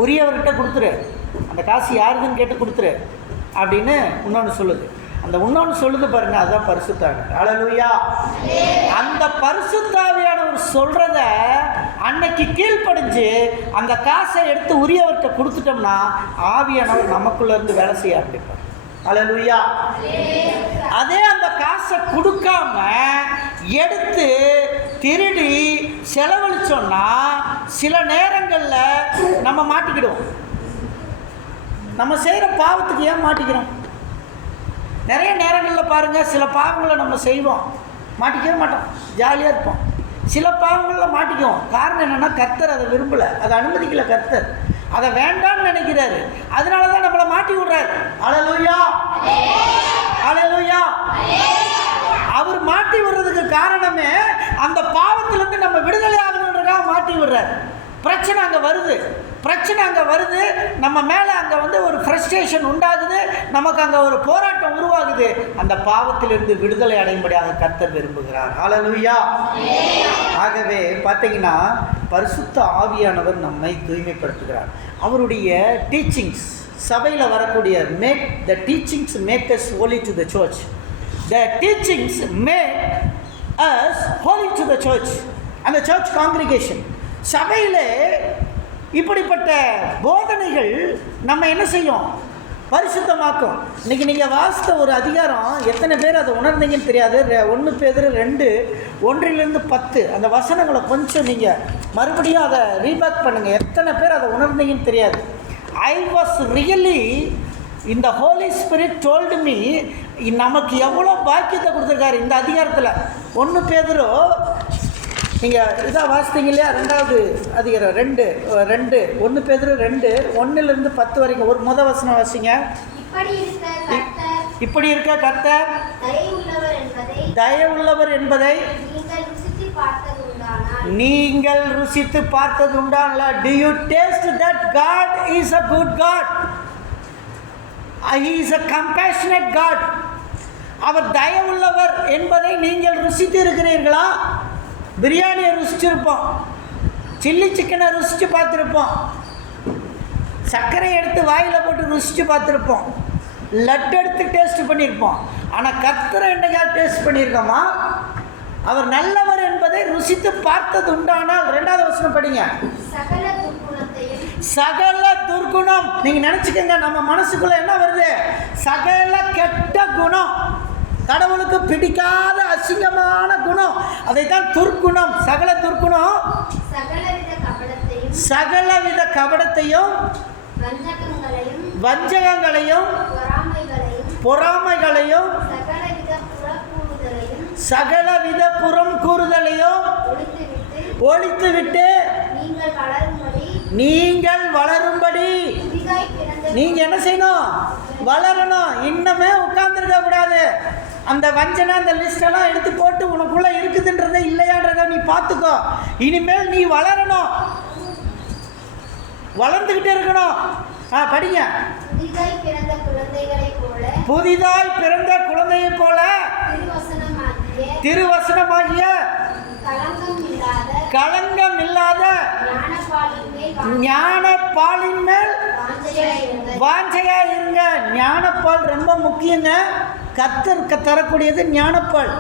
உரியவர்கிட்ட கொடுத்துரு, அந்த காசு யாருதுன்னு கேட்டு கொடுத்துரு அப்படின்னு இன்னொன்று சொல்லுது. அந்த இன்னொன்று சொல்லுது பாருங்க, அதுதான் பரிசுத்த ஆவி. ஹல்லேலூயா. அந்த பரிசுத்த ஆவியானவர் சொல்றத அன்னைக்கு கீழ்ப்படிஞ்சு அந்த காசை எடுத்து உரியவர்கிட்ட கொடுத்துட்டோம்னா ஆவியானவர் நமக்குள்ள இருந்து வேலை செய்ய ஆரம்பிப்பார். அல்லேலூயா. அதே அந்த காசை கொடுக்காம எடுத்து திருடி செலவழிச்சோம்னா சில நேரங்களில் நம்ம மாட்டிக்கிடுவோம். நம்ம செய்கிற பாவத்துக்கு ஏன் மாட்டிக்கிறோம்? நிறைய நேரங்களில் பாருங்கள், சில பாவங்களை நம்ம செய்வோம், மாட்டிக்கவே மாட்டோம், ஜாலியாக இருப்போம். சில பாவங்களில் மாட்டிக்குவோம். காரணம் என்னென்னா, கர்த்தர் அதை விரும்பலை, அதை அனுமதிக்கலை. கர்த்தர் அதை வேண்டாம்னு நினைக்கிறாரு. அதனால தான் நம்மளை மாட்டி விடுறாரு. அல்லேலூயா, அல்லேலூயா. அவர் மாட்டி விடுறதுக்கு காரணமே அந்த பாவத்திலேருந்து நம்ம விடுதலை ஆகணுன்றதுக்காக மாட்டி விடுறாரு. பிரச்சனை அங்கே வருது, நம்ம மேலே அங்கே ஒரு ஃப்ரஸ்ட்ரேஷன் உண்டாகுது, நமக்கு அங்கே ஒரு போராட்டம் உருவாகுது. அந்த பாவத்திலிருந்து விடுதலை அடையும்படியாக கர்த்தர் விரும்புகிறார். ஹல்லேலூயா. ஆகவே பார்த்தீங்கன்னா, பரிசுத்த ஆவியானவர் நம்மை தூய்மைப்படுத்துகிறார். அவருடைய டீச்சிங்ஸ், சபையில் வரக்கூடிய the teachings make us holy to the church. The teachings make us holy to the church and the church congregation. சபையில் இப்படிப்பட்ட போதனைகள் நம்ம என்ன செய்யும்? பரிசுத்தமாக்கும். இன்றைக்கி நீங்கள் வாசித்த ஒரு அதிகாரம் எத்தனை பேர் அதை உணர்ந்தீங்கன்னு தெரியாது. 1 பேதுரு 2:1-10 அந்த வசனங்களை கொஞ்சம் நீங்கள் மறுபடியும் அதை ரீபேக் பண்ணுங்கள். எத்தனை பேர் அதை உணர்ந்தீங்கன்னு தெரியாது. I was really in the Holy Spirit told me, நமக்கு எவ்வளோ பாக்கியத்தை கொடுத்துருக்காரு இந்த அதிகாரத்தில். 1 பேதுரு நீங்கள் இதாக வாசித்தீங்க இல்லையா? 2வது அதிகாரம் 1 பேதுரு 2:1-10 வரைக்கும் ஒரு வசனம் வாசிங்க. இப்படி இருக்க கர்த்தர் தயவுள்ளவர் என்பதை நீங்கள் ருசித்து பார்த்தது உண்டானா? Do you taste that God is a good God? He is a compassionate God. அவர் தயவுள்ளவர் என்பதை நீங்கள் ருசித்து இருக்கிறீர்களா? பிரியாணியை ருசிச்சிருப்போம், சில்லி சிக்கனை ருசித்து பார்த்துருப்போம், சர்க்கரை எடுத்து வாயில் போட்டு ருசித்து பார்த்துருப்போம், லட்டு எடுத்து டேஸ்ட் பண்ணியிருப்போம். ஆனால் கர்த்தரை என்னைக்கா டேஸ்ட் பண்ணியிருக்கோமா? அவர் நல்லவர் என்பதை ருசித்து பார்த்தது உண்டானால் 2வது வசனம் படிங்க. சகல துர்குணம். நீங்கள் நினச்சிக்கங்க, நம்ம மனசுக்குள்ளே என்ன வருது? சகல கெட்ட குணம், கடவுளுக்கு பிடிக்காத அசிங்கமான குணம், அதைத்தான் துர்க்குணம். சகல துர்க்குணம், சகலவித கபடத்தையும், வஞ்சகங்களையும், பொறாமைகளையும், சகலவித புறம் கூறுதலையும் ஒழித்துவிட்டு நீங்கள் வளரும்படி. நீங்கள் என்ன செய்யணும்? வளரணும். இன்னமே உட்கார்ந்துருக்க கூடாது. அந்த வஞ்சனை, அந்த லிஸ்டெல்லாம் எடுத்து போட்டு உனக்குள்ளே இருக்குதுன்றதை இல்லையான்றதை நீ பார்த்துக்கோ. இனிமேல் நீ வளரணும், வளர்ந்துக்கிட்டே இருக்கணும். படிங்க. புதிதாய் பிறந்த குழந்தையை போல திருவசனமாகிய களங்கம் இல்லாத ஞானப்பாலின் மேல் வாஞ்சையா இருங்க. ஞானப்பால் ரொம்ப முக்கியங்க. கர்த்தர் தரக்கூடியது ஞானப்பால்,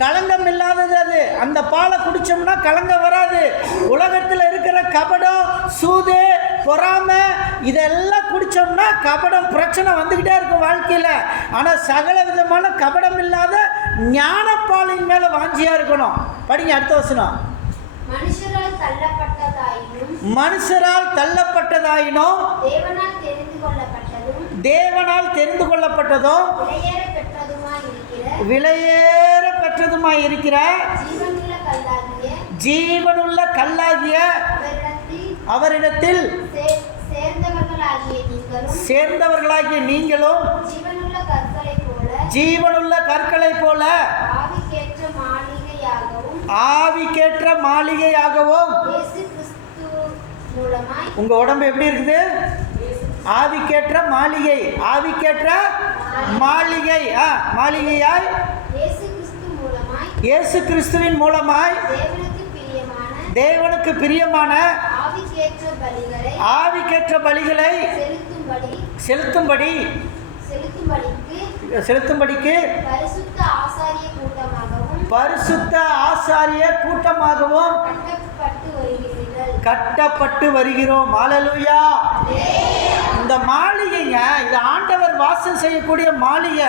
களங்கம் இல்லாதது. அது அந்த பாலை குடித்தோம்னா களங்கம் வராது. உலகத்தில் இருக்கிற கபடம், சூது, பொறாமை இதெல்லாம் குடித்தோம்னா கபடம் பிரச்சனை வந்துக்கிட்டே இருக்கும் வாழ்க்கையில். ஆனால் சகல விதமான கபடம் இல்லாத ஞானப்பாலின் மேலே வாஞ்சியாக இருக்கணும். படிங்க அடுத்த வசனம். மனுஷரால் தள்ளப்பட்டதாயினும் தேவனால் தெரிந்து கொள்ளப்பட்டதும் விலையேற பெற்றதுமாய் இருக்கிற ஜீவனுள்ள கல்லாகிய அவரிடத்தில் சேர்ந்தவர்களாகிய நீங்களும் ஜீவனுள்ள கற்களை போல ஆவிக்கேற்ற மாளிகையாகவும். உங்க உடம்பு எப்படி இருக்குது? ஆவிக்கேற்ற மாளிகை, ஆவிக்கேற்ற மாளிகை. மாளிகையாய் இயேசு கிறிஸ்துவின் மூலமாய் தேவனுக்கு பிரியமான ஆவிக்கேற்ற பலிகளை செலுத்தும்படிக்கு பரிசுத்த ஆசாரிய கூட்டமாகவும் கட்டப்பட்டு வருகிறோம். அல்லேலூயா. இந்த மாளிகைங்க, இது ஆண்டவர் வாசம் செய்யக்கூடிய மாளிகை,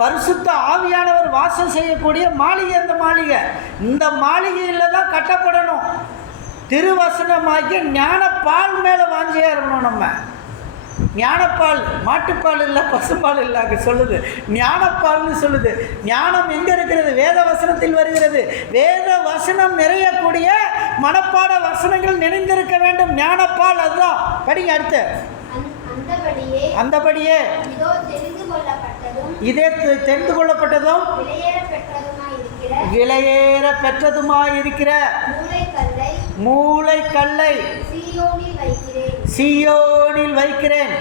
பரிசுத்த ஆவியானவர் வாசம் செய்யக்கூடிய மாளிகை. இந்த மாளிகையில் தான் கட்டப்படணும். திருவசனமாகிய ஞானப்பால் மேலே வாஞ்சியாக இருக்கணும். நம்ம ஞானப்பால், மாட்டுப்பால் இல்லை, பசும்பால் இல்லை, அங்கே சொல்லுது ஞானப்பால்னு சொல்லுது. ஞானம் எங்கே இருக்கிறது? வேத வசனத்தில் வருகிறது. வேத வசனம் நிறையக்கூடிய மனப்பாட வசனங்கள் நிறைந்திருக்க வேண்டும். ஞானப்பால் அதுதான். படிங்க அடுத்து. அந்தபடியே இதே தெரிந்து கொள்ளப்பட்டதும் விலையேற பெற்றதுமாயிருக்கிற மூளைக்கல்லை சீயோனில் வைக்கிறேன்.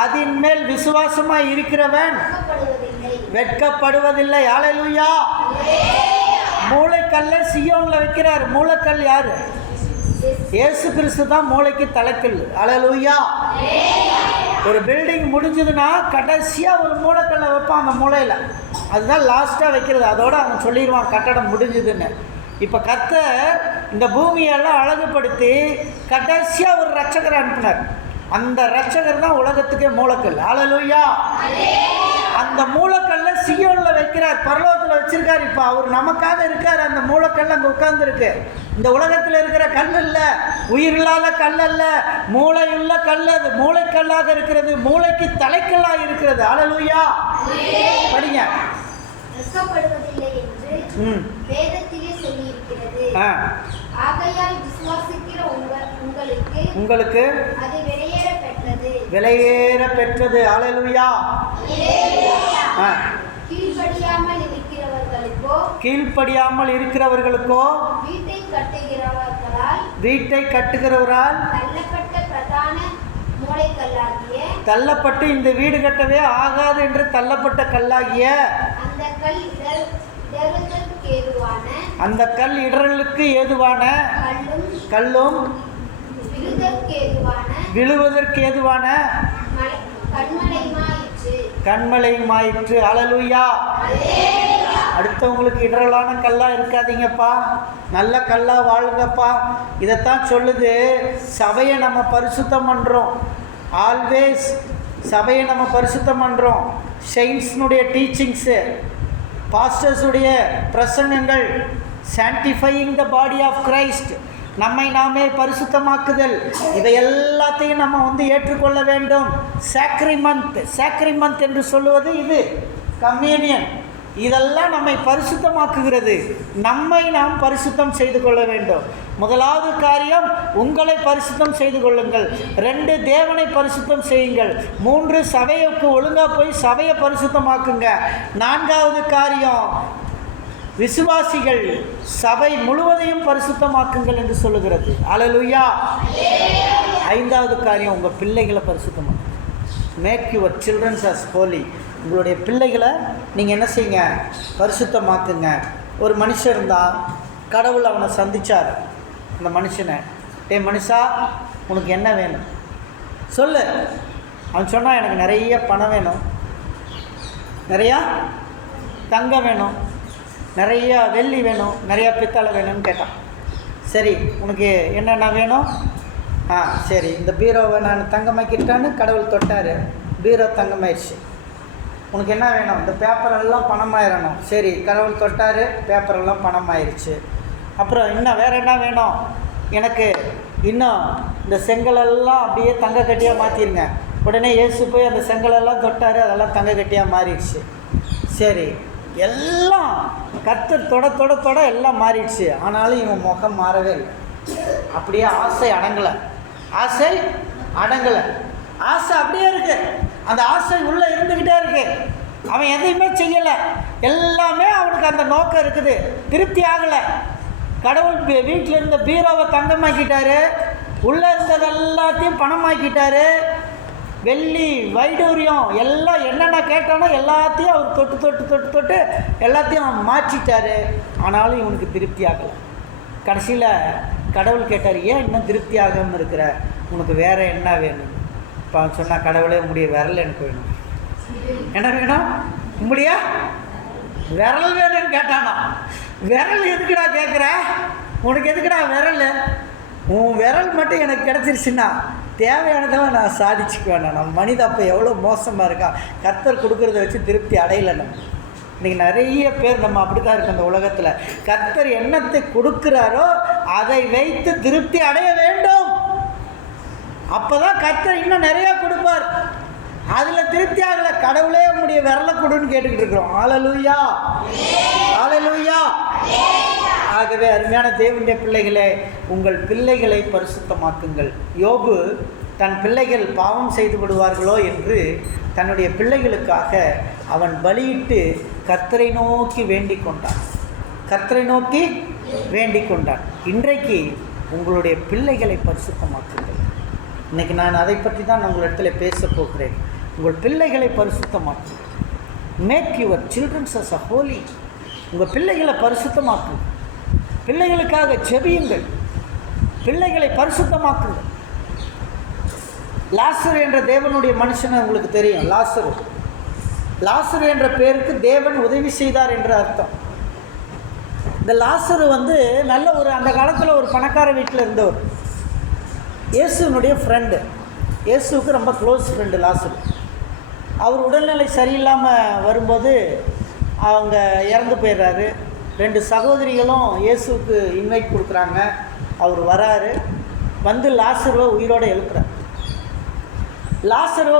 அதின் மேல் விசுவாசமாய் இருக்கிறவன் வெட்கப்படுவதில்லை. அல்லேலூயா. மூளைக்கல்லை சீயோன்ல வைக்கிறார். மூளைக்கல் யாரு? இயேசு கிறிஸ்து தான் மூளைக்கு தலைக்கல். அல்லேலூயா. ஒரு பில்டிங் முடிஞ்சதுன்னா கடைசியாக ஒரு மூளைக்கல்லை வைப்பான் அந்த மூளையில். அதுதான் லாஸ்ட்டாக வைக்கிறது. அதோடு அவன் சொல்லிடுவான் கட்டடம் முடிஞ்சதுன்னு. இப்போ கர்த்தர் இந்த பூமியெல்லாம் அழகுபடுத்தி கடைசியாக ஒரு ரட்சகரை அனுப்பினார். அந்த ரட்சகர் தான் உலகத்துக்கே மூலக்கல். அல்லேலூயா. அந்த மூலக்கல்ல சீயோனில் வைக்கிறார். பரலோகத்தில் வச்சிருக்கார். இப்போ அவர் நமக்காக இருக்கார். அந்த மூலக்கல் அங்கே உட்கார்ந்துருக்கு. இந்த உலகத்தில் இருக்கிற கல் இல்லை, உயிரில்லாத கல் அல்ல, மூளையுள்ள கல். அது மூளைக்கல்லாக இருக்கிறது, மூளைக்கு தலைக்கல்லாக இருக்கிறது. அல்லேலூயா. படிங்க. உங்களுக்கு விலையேற பெற்றது. அல்லேலூயா. கீழ்ப்படியாமல் இருக்கிறவர்களுக்கோ வீட்டை கட்டுகிறவரால் தள்ளப்பட்டு இந்த வீடு கட்டவே ஆகாது என்று தள்ளப்பட்ட கல்லாகிய அந்த கல் இடறலுக்கு ஏதுவான கல்லும் விழுவதற்கு ஏதுவான கண்மலையுமாயிற்று. அல்லேலூயா. அடுத்தவங்களுக்கு இடரலான கல்லாக இருக்காதீங்கப்பா, நல்ல கல்லாக வாழுங்கப்பா. இதைத்தான் சொல்லுது. சபையை நம்ம பரிசுத்தம் பண்ணுறோம். ஆல்வேஸ் சபையை நம்ம பரிசுத்தம் பண்ணுறோம். செயின்ஸ்னுடைய டீச்சிங்ஸு, பாஸ்டர்ஸுடைய பிரசங்கங்கள், சான்டிஃபையிங் த பாடி ஆஃப் கிரைஸ்ட், நம்மை நாமே பரிசுத்தமாக்குதல், இதை எல்லாத்தையும் நம்ம ஏற்றுக்கொள்ள வேண்டும். சாக்ரிமெண்ட் என்று சொல்லுவது இது. கம்யூனியன், இதெல்லாம் நம்மை பரிசுத்தமாக்குகிறது. நம்மை நாம் பரிசுத்தம் செய்து கொள்ள வேண்டும். முதலாவது காரியம், உங்களை பரிசுத்தம் செய்து கொள்ளுங்கள். 2, தேவனை பரிசுத்தம் செய்யுங்கள். 3, சபைக்கு ஒழுங்காக போய் சபையை பரிசுத்தமாக்குங்க. 4வது காரியம், விசுவாசிகள் சபை முழுவதையும் பரிசுத்தமாக்குங்கள் என்று சொல்லுகிறது. அல்லேலூயா. 5வது காரியம், உங்கள் பிள்ளைகளை பரிசுத்தமாக்குங்க. Make your childrens as holy. உங்களுடைய பிள்ளைகளை நீங்கள் என்ன செய்யுங்க? பரிசுத்தமாக்குங்க. ஒரு மனுஷன் இருந்தால் கடவுள் அவனை சந்தித்தார். அந்த மனுஷனை, மனுஷா உனக்கு என்ன வேணும் சொல்லு. அவன் சொன்னான், எனக்கு நிறைய பணம் வேணும், நிறையா தங்கம் வேணும், நிறைய வெள்ளி வேணும், நிறையா பித்தளை வேணும்னு கேட்டான். சரி, உனக்கு என்னென்ன வேணும்? சரி, இந்த பீரோவை நான் தங்கமாக்கிட்டான்னு கடவுள் தொட்டார். பீரோ தங்கமாயிடுச்சு. உனக்கு என்ன வேணும்? இந்த பேப்பரெல்லாம் பணமாயிடணும். சரி, கடவுள் தொட்டார், பேப்பரெல்லாம் பணமாயிருச்சு. அப்புறம் இன்னும் வேறு என்ன வேணும்? எனக்கு இன்னும் இந்த செங்கலெல்லாம் அப்படியே தங்க கட்டியாக மாற்றிடுங்க. உடனே இயேசு போய் அந்த செங்கலெல்லாம் தொட்டார், அதெல்லாம் தங்க கட்டியாக மாறிடுச்சு. சரி, எல்லாம் கர்த்தர் தொட எல்லாம் மாறிடுச்சு. ஆனாலும் இவன் முகம் மாறவே இல்லை. அப்படியே ஆசை அடங்கலை. ஆசை அப்படியே இருக்கு. அந்த ஆசை உள்ளே இருந்துக்கிட்டே இருக்கு. அவன் எதையுமே செய்யலை. எல்லாமே அவனுக்கு அந்த நோக்கம் இருக்குது. திருப்தி ஆகலை. கடவுள் வீட்டில் இருந்த பீரோவை தங்கமாக்கிட்டாரு, உள்ளே இருந்தது எல்லாத்தையும் பணமாக்கிட்டாரு. வெள்ளி வைடூரியம் எல்லாம் என்னென்ன கேட்டானோ எல்லாத்தையும் அவர் தொட்டு எல்லாத்தையும் மாற்றிட்டாரு. ஆனாலும் இவனுக்கு திருப்தி ஆகலை. கடைசியில் கடவுள் கேட்டார், ஏன் இன்னும் திருப்தி ஆகாமல் இருக்கிற? உனக்கு வேறு என்ன வேணும்? இப்போ அவன் சொன்னால், கடவுளே உங்களுடைய விரல் எனக்கு வேணும். என்ன வேணும்? உங்களுடைய விரல் வேணும்னு கேட்டானா? விரல் எதுக்குடா கேட்குற? உனக்கு எதுக்குடா விரல்? உன் விரல் மட்டும் எனக்கு கிடச்சிருச்சுன்னா தேவையானதெல்லாம் நான் சாதிச்சுக்குவேன். நம்ம மனித அப்போ எவ்வளோ மோசமாக இருக்கா. கர்த்தர் கொடுக்குறத வச்சு திருப்தி அடையலை. நம்ம இன்றைக்கி நிறைய பேர் நம்ம அப்படி தான் இருக்கோம். இந்த உலகத்தில் கர்த்தர் என்னத்தை கொடுக்குறாரோ அதை வைத்து திருப்தி அடைய வேண்டும். அப்போ தான் கர்த்தர் இன்னும் நிறையா கொடுப்பார். அதில் திருப்தி ஆகலை, கடவுளே உங்களுடைய விரலை கொடுன்னு கேட்டுக்கிட்டு இருக்கிறோம். ஹல்லேலூயா, ஹல்லேலூயா. ஆகவே அருமையான தேவனுடைய பிள்ளைகளே, உங்கள் பிள்ளைகளை பரிசுத்தமாக்குங்கள். யோபு தன் பிள்ளைகள் பாவம் செய்து விடுவார்களோ என்று தன்னுடைய பிள்ளைகளுக்காக அவன் பலியிட்டு கர்த்தரை நோக்கி வேண்டிக் கொண்டான். கர்த்தரை நோக்கி வேண்டிக் கொண்டான். இன்றைக்கு உங்களுடைய பிள்ளைகளை பரிசுத்தமாக்குங்கள். இன்றைக்கி நான் அதை பற்றி தான் உங்களிடத்தில் பேச போகிறேன். உங்கள் பிள்ளைகளை பரிசுத்தமாக்குங்கள். Make your childrens as a holy. உங்கள் பிள்ளைகளை பரிசுத்தமாக்குங்கள். பிள்ளைகளுக்காக ஜெபியுங்கள். பிள்ளைகளை பரிசுத்தமாக்குங்கள். லாசரு என்ற தேவனுடைய மனுஷனை உங்களுக்கு தெரியும். லாசரு என்ற பேருக்கு தேவன் உதவி செய்தார் என்ற அர்த்தம். இந்த லாசரு நல்ல ஒரு அந்த காலத்தில் ஒரு பணக்கார வீட்டில் இருந்தவர். இயேசுனுடைய ஃப்ரெண்டு, இயேசுவுக்கு ரொம்ப க்ளோஸ் ஃப்ரெண்டு லாசரு. அவர் உடல்நிலை சரியில்லாமல் வரும்போது அவங்க இறந்து போயிடுறாரு. 2 சகோதரிகளும் இயேசுவுக்கு இன்வைட் கொடுக்குறாங்க. அவர் வராரு, லாசருவை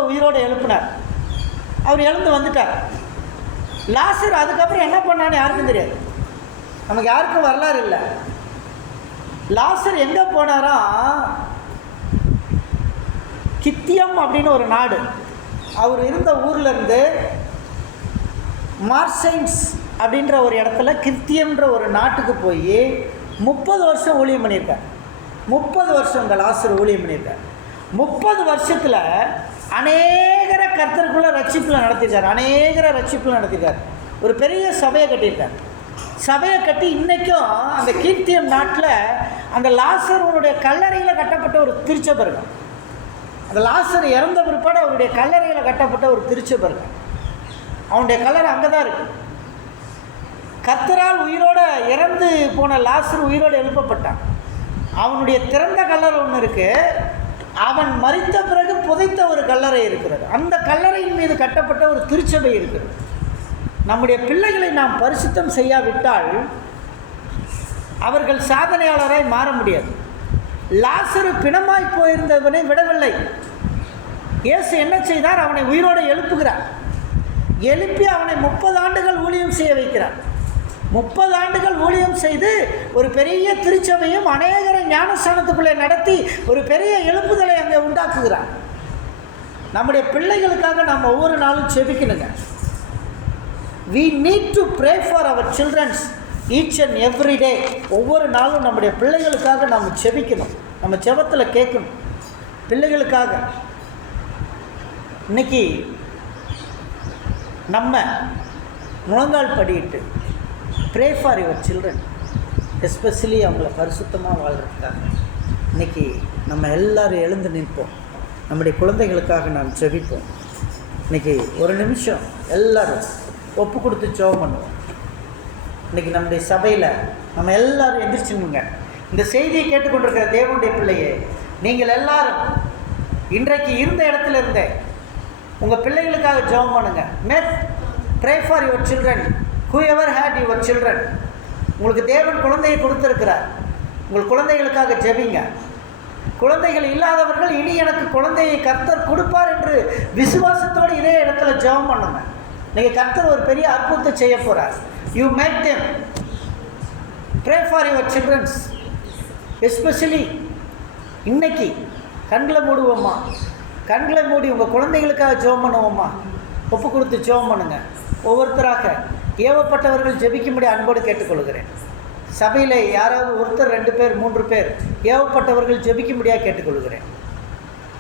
உயிரோடு எழுப்பினார். அவர் எழுந்து வந்துட்டார். லாசரு அதுக்கப்புறம் என்ன பண்ணான்னு யாருக்கும் தெரியாது. நமக்கு யாருக்கும் வரலாறு இல்லை. லாசர் எங்கே போனாரா? கித்தியம் அப்படின்னு ஒரு நாடு. அவர் இருந்த ஊர்லேருந்து மார்சைன்ஸ் அப்படின்ற ஒரு இடத்துல கித்தியம்ன்ற ஒரு நாட்டுக்கு போய் 30 வருஷம் ஊழியம் பண்ணியிருக்கார். 30 வருஷம் இந்த லாசர் ஊழியம் பண்ணியிருக்கார். 30 வருஷத்தில் அநேகரை கர்த்தருக்குள்ள ரட்சிப்பில் நடத்தியிருக்கார். ஒரு பெரிய சபையை கட்டியிருக்கார். சபையை கட்டி இன்றைக்கும் அந்த கித்தியம் நாட்டில் அந்த லாசருடைய கல்லறையில் கட்டப்பட்ட ஒரு திருச்சபை இருக்கும். அந்த லாசர் இறந்த பிற்பாடு அவருடைய கல்லறையில் கட்டப்பட்ட ஒரு திருச்சபை இருக்கும். அவனுடைய கல்லறை அங்கே தான் இருக்குது. கர்த்தரால் உயிரோடு இறந்து போன லாசர் உயிரோடு எழுப்பப்பட்டான். அவனுடைய திறந்த கல்லறை ஒன்று இருக்குது. அவன் மரித்த பிறகு புதைத்த ஒரு கல்லறை இருக்கிறது. அந்த கல்லறையின் மீது கட்டப்பட்ட ஒரு திருச்சபை இருக்கிறது. நம்முடைய பிள்ளைகளை நாம் பரிசுத்தம் செய்யாவிட்டால் அவர்கள் சாதனையாளராய் மாற முடியாது. லாசரு பிணமாய் போயிருந்தவனை விடவில்லை. இயேசு என்ன செய்தார்? அவனை உயிரோடு எழுப்புகிறார். எழுப்பி அவனை 30 ஆண்டுகள் ஊழியம் செய்ய வைக்கிறார். 30 ஆண்டுகள் ஊழியம் செய்து ஒரு பெரிய திருச்சபையும் அநேகரை ஞானஸ்தானத்துக்குள்ளே நடத்தி ஒரு பெரிய எழுப்புதலை அங்கே உண்டாக்குகிறார். நம்முடைய பிள்ளைகளுக்காக நாம் ஒவ்வொரு நாளும் செபிக்கணுங்க. We need to pray for our children each and every day. ஒவ்வொரு நாளும் நம்முடைய பிள்ளைகளுக்காக நாம் செபிக்கணும். நம்ம ஜெபத்தில் கேட்கணும் பிள்ளைகளுக்காக. இன்னைக்கு நம்ம முழங்கால் படியிட்டு pray for your children, especially அவங்கள பரிசுத்தமாக வாழ்கிறதுக்காக இன்றைக்கி நம்ம எல்லோரும் எழுந்து நிற்போம். நம்முடைய குழந்தைகளுக்காக நாம் ஜெபிப்போம். இன்றைக்கி ஒரு நிமிஷம் எல்லோரும் ஒப்பு கொடுத்து ஜெபம் பண்ணுவோம். இன்றைக்கி நம்முடைய சபையில் நம்ம எல்லோரும் எந்திரிச்சுங்க. இந்த செய்தியை கேட்டுக்கொண்டிருக்கிற தேவனுடைய பிள்ளையே, நீங்கள் எல்லாரும் இன்றைக்கு இருந்த இடத்துல இருந்தே உங்கள் பிள்ளைகளுக்காக ஜெபம் பண்ணுங்கள். Pray for your children, whoever had your children. உங்களுக்கு தேவன் குழந்தையை கொடுத்துருக்கிறார். உங்கள் குழந்தைகளுக்காக ஜெபிங்க. குழந்தைகள் இல்லாதவர்கள் இனி எனக்கு குழந்தையை கர்த்தர் கொடுப்பார் என்று விசுவாசத்தோடு இதே இடத்துல ஜெபம் பண்ணுங்க. நீங்கள் கர்த்தர் ஒரு பெரிய அற்புதத்தை செய்ய போகிறார். You make them. Pray for your childrens. Especially இன்னைக்கு கண்களை மூடுவோம்மா. கண்களை மூடி உங்கள் குழந்தைகளுக்காக ஜெபம் பண்ணுவோம்மா. ஒப்பு கொடுத்து ஜெபம் பண்ணுங்கள். ஒவ்வொருத்தராக ஏவப்பட்டவர்கள் ஜெபிக்கும்படி அன்போடு கேட்டுக்கொள்கிறேன். சபையில் யாராவது ஒருத்தர் 2 பேர் 3 பேர் ஏவப்பட்டவர்கள் ஜெபிக்கும்படியாக கேட்டுக்கொள்கிறேன்.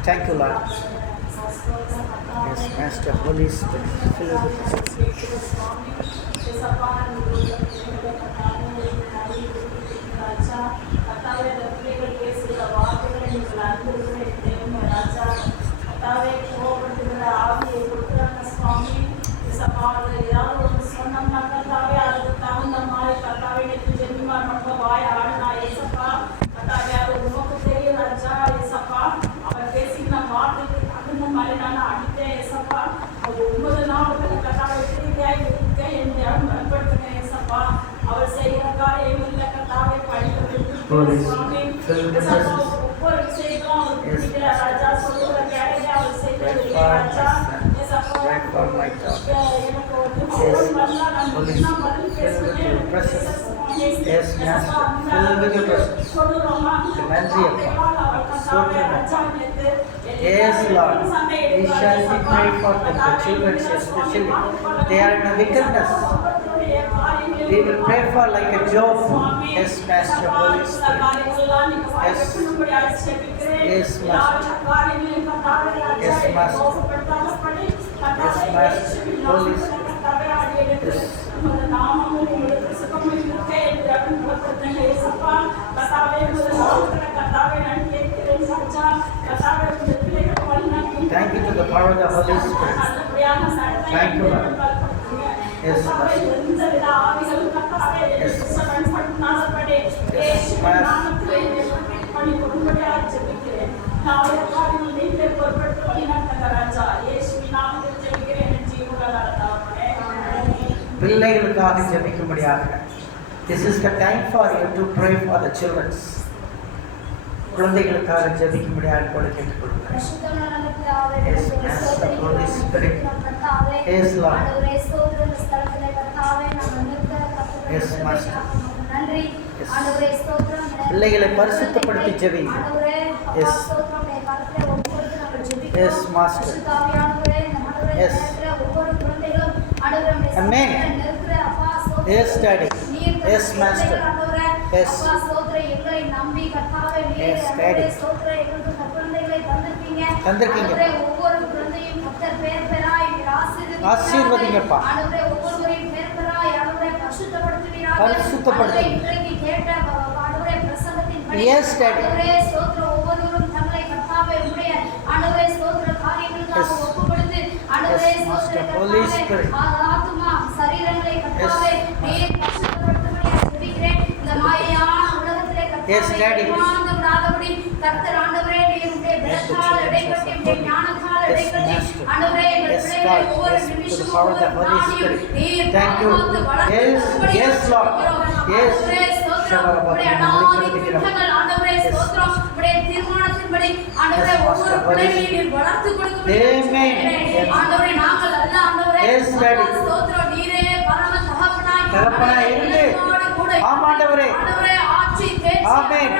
Thank you Lord. Yes, Master, Holy Spirit, fill with சொன்னோம்னாக்கா அதுக்கு தகுந்த மாதிரி கத்தாவே ஜென்மா ரொம்ப வாய ஆடுனா Holy Spirit, fill the presence. Yes, right for my daughter. Yes, Holy Spirit, fill with your presence. Yes, Master, fill with your presence. நன்றி அப்பா. Yes, Lord. We shall be prayed for them, the children especially. They are in a wickedness. We will pray for like a Job. Yes, Master, Holy Spirit. Yes. Yes, Master. Yes, Master. Yes, Master. Holy Spirit. Yes. Thank you to the power of the Holy Spirit. Thank you, Lord. Yes, Master. Yes. Yes, Master. பிள்ளைகளுக்காக ஜெபிக்கும்படியாக. This is the time for you to pray for the children. குழந்தைகளுக்காக ஜெபிக்கும்படியாக கூட கேட்டுக்கொள்கிறேன். Yes, Master, Holy Spirit. Yes, Lord. Yes, Master. Yes. பிள்ளைகளை பரிசுத்தப்படுத்தி ஜெபிங்க. Yes. Yes, Master. Yes. Amen. Yes, Daddy. Yes, Master. Yes. Yes, Daddy. தந்திருக்கீங்க. ஆசீர்வதிங்கப்பா. பரிசுத்தப்படுத்துங்க. Yes, Daddy. Yes. Yes, Master, Holy Spirit. Yes, Daddy. Yes, God. Yes, to the power of the Holy Spirit. Thank you. Yes, yes, Lord. Yes. Amen. Yes, Daddy. தகப்பனாய் இருந்து ஆமாண்டவரே. ஆமென்.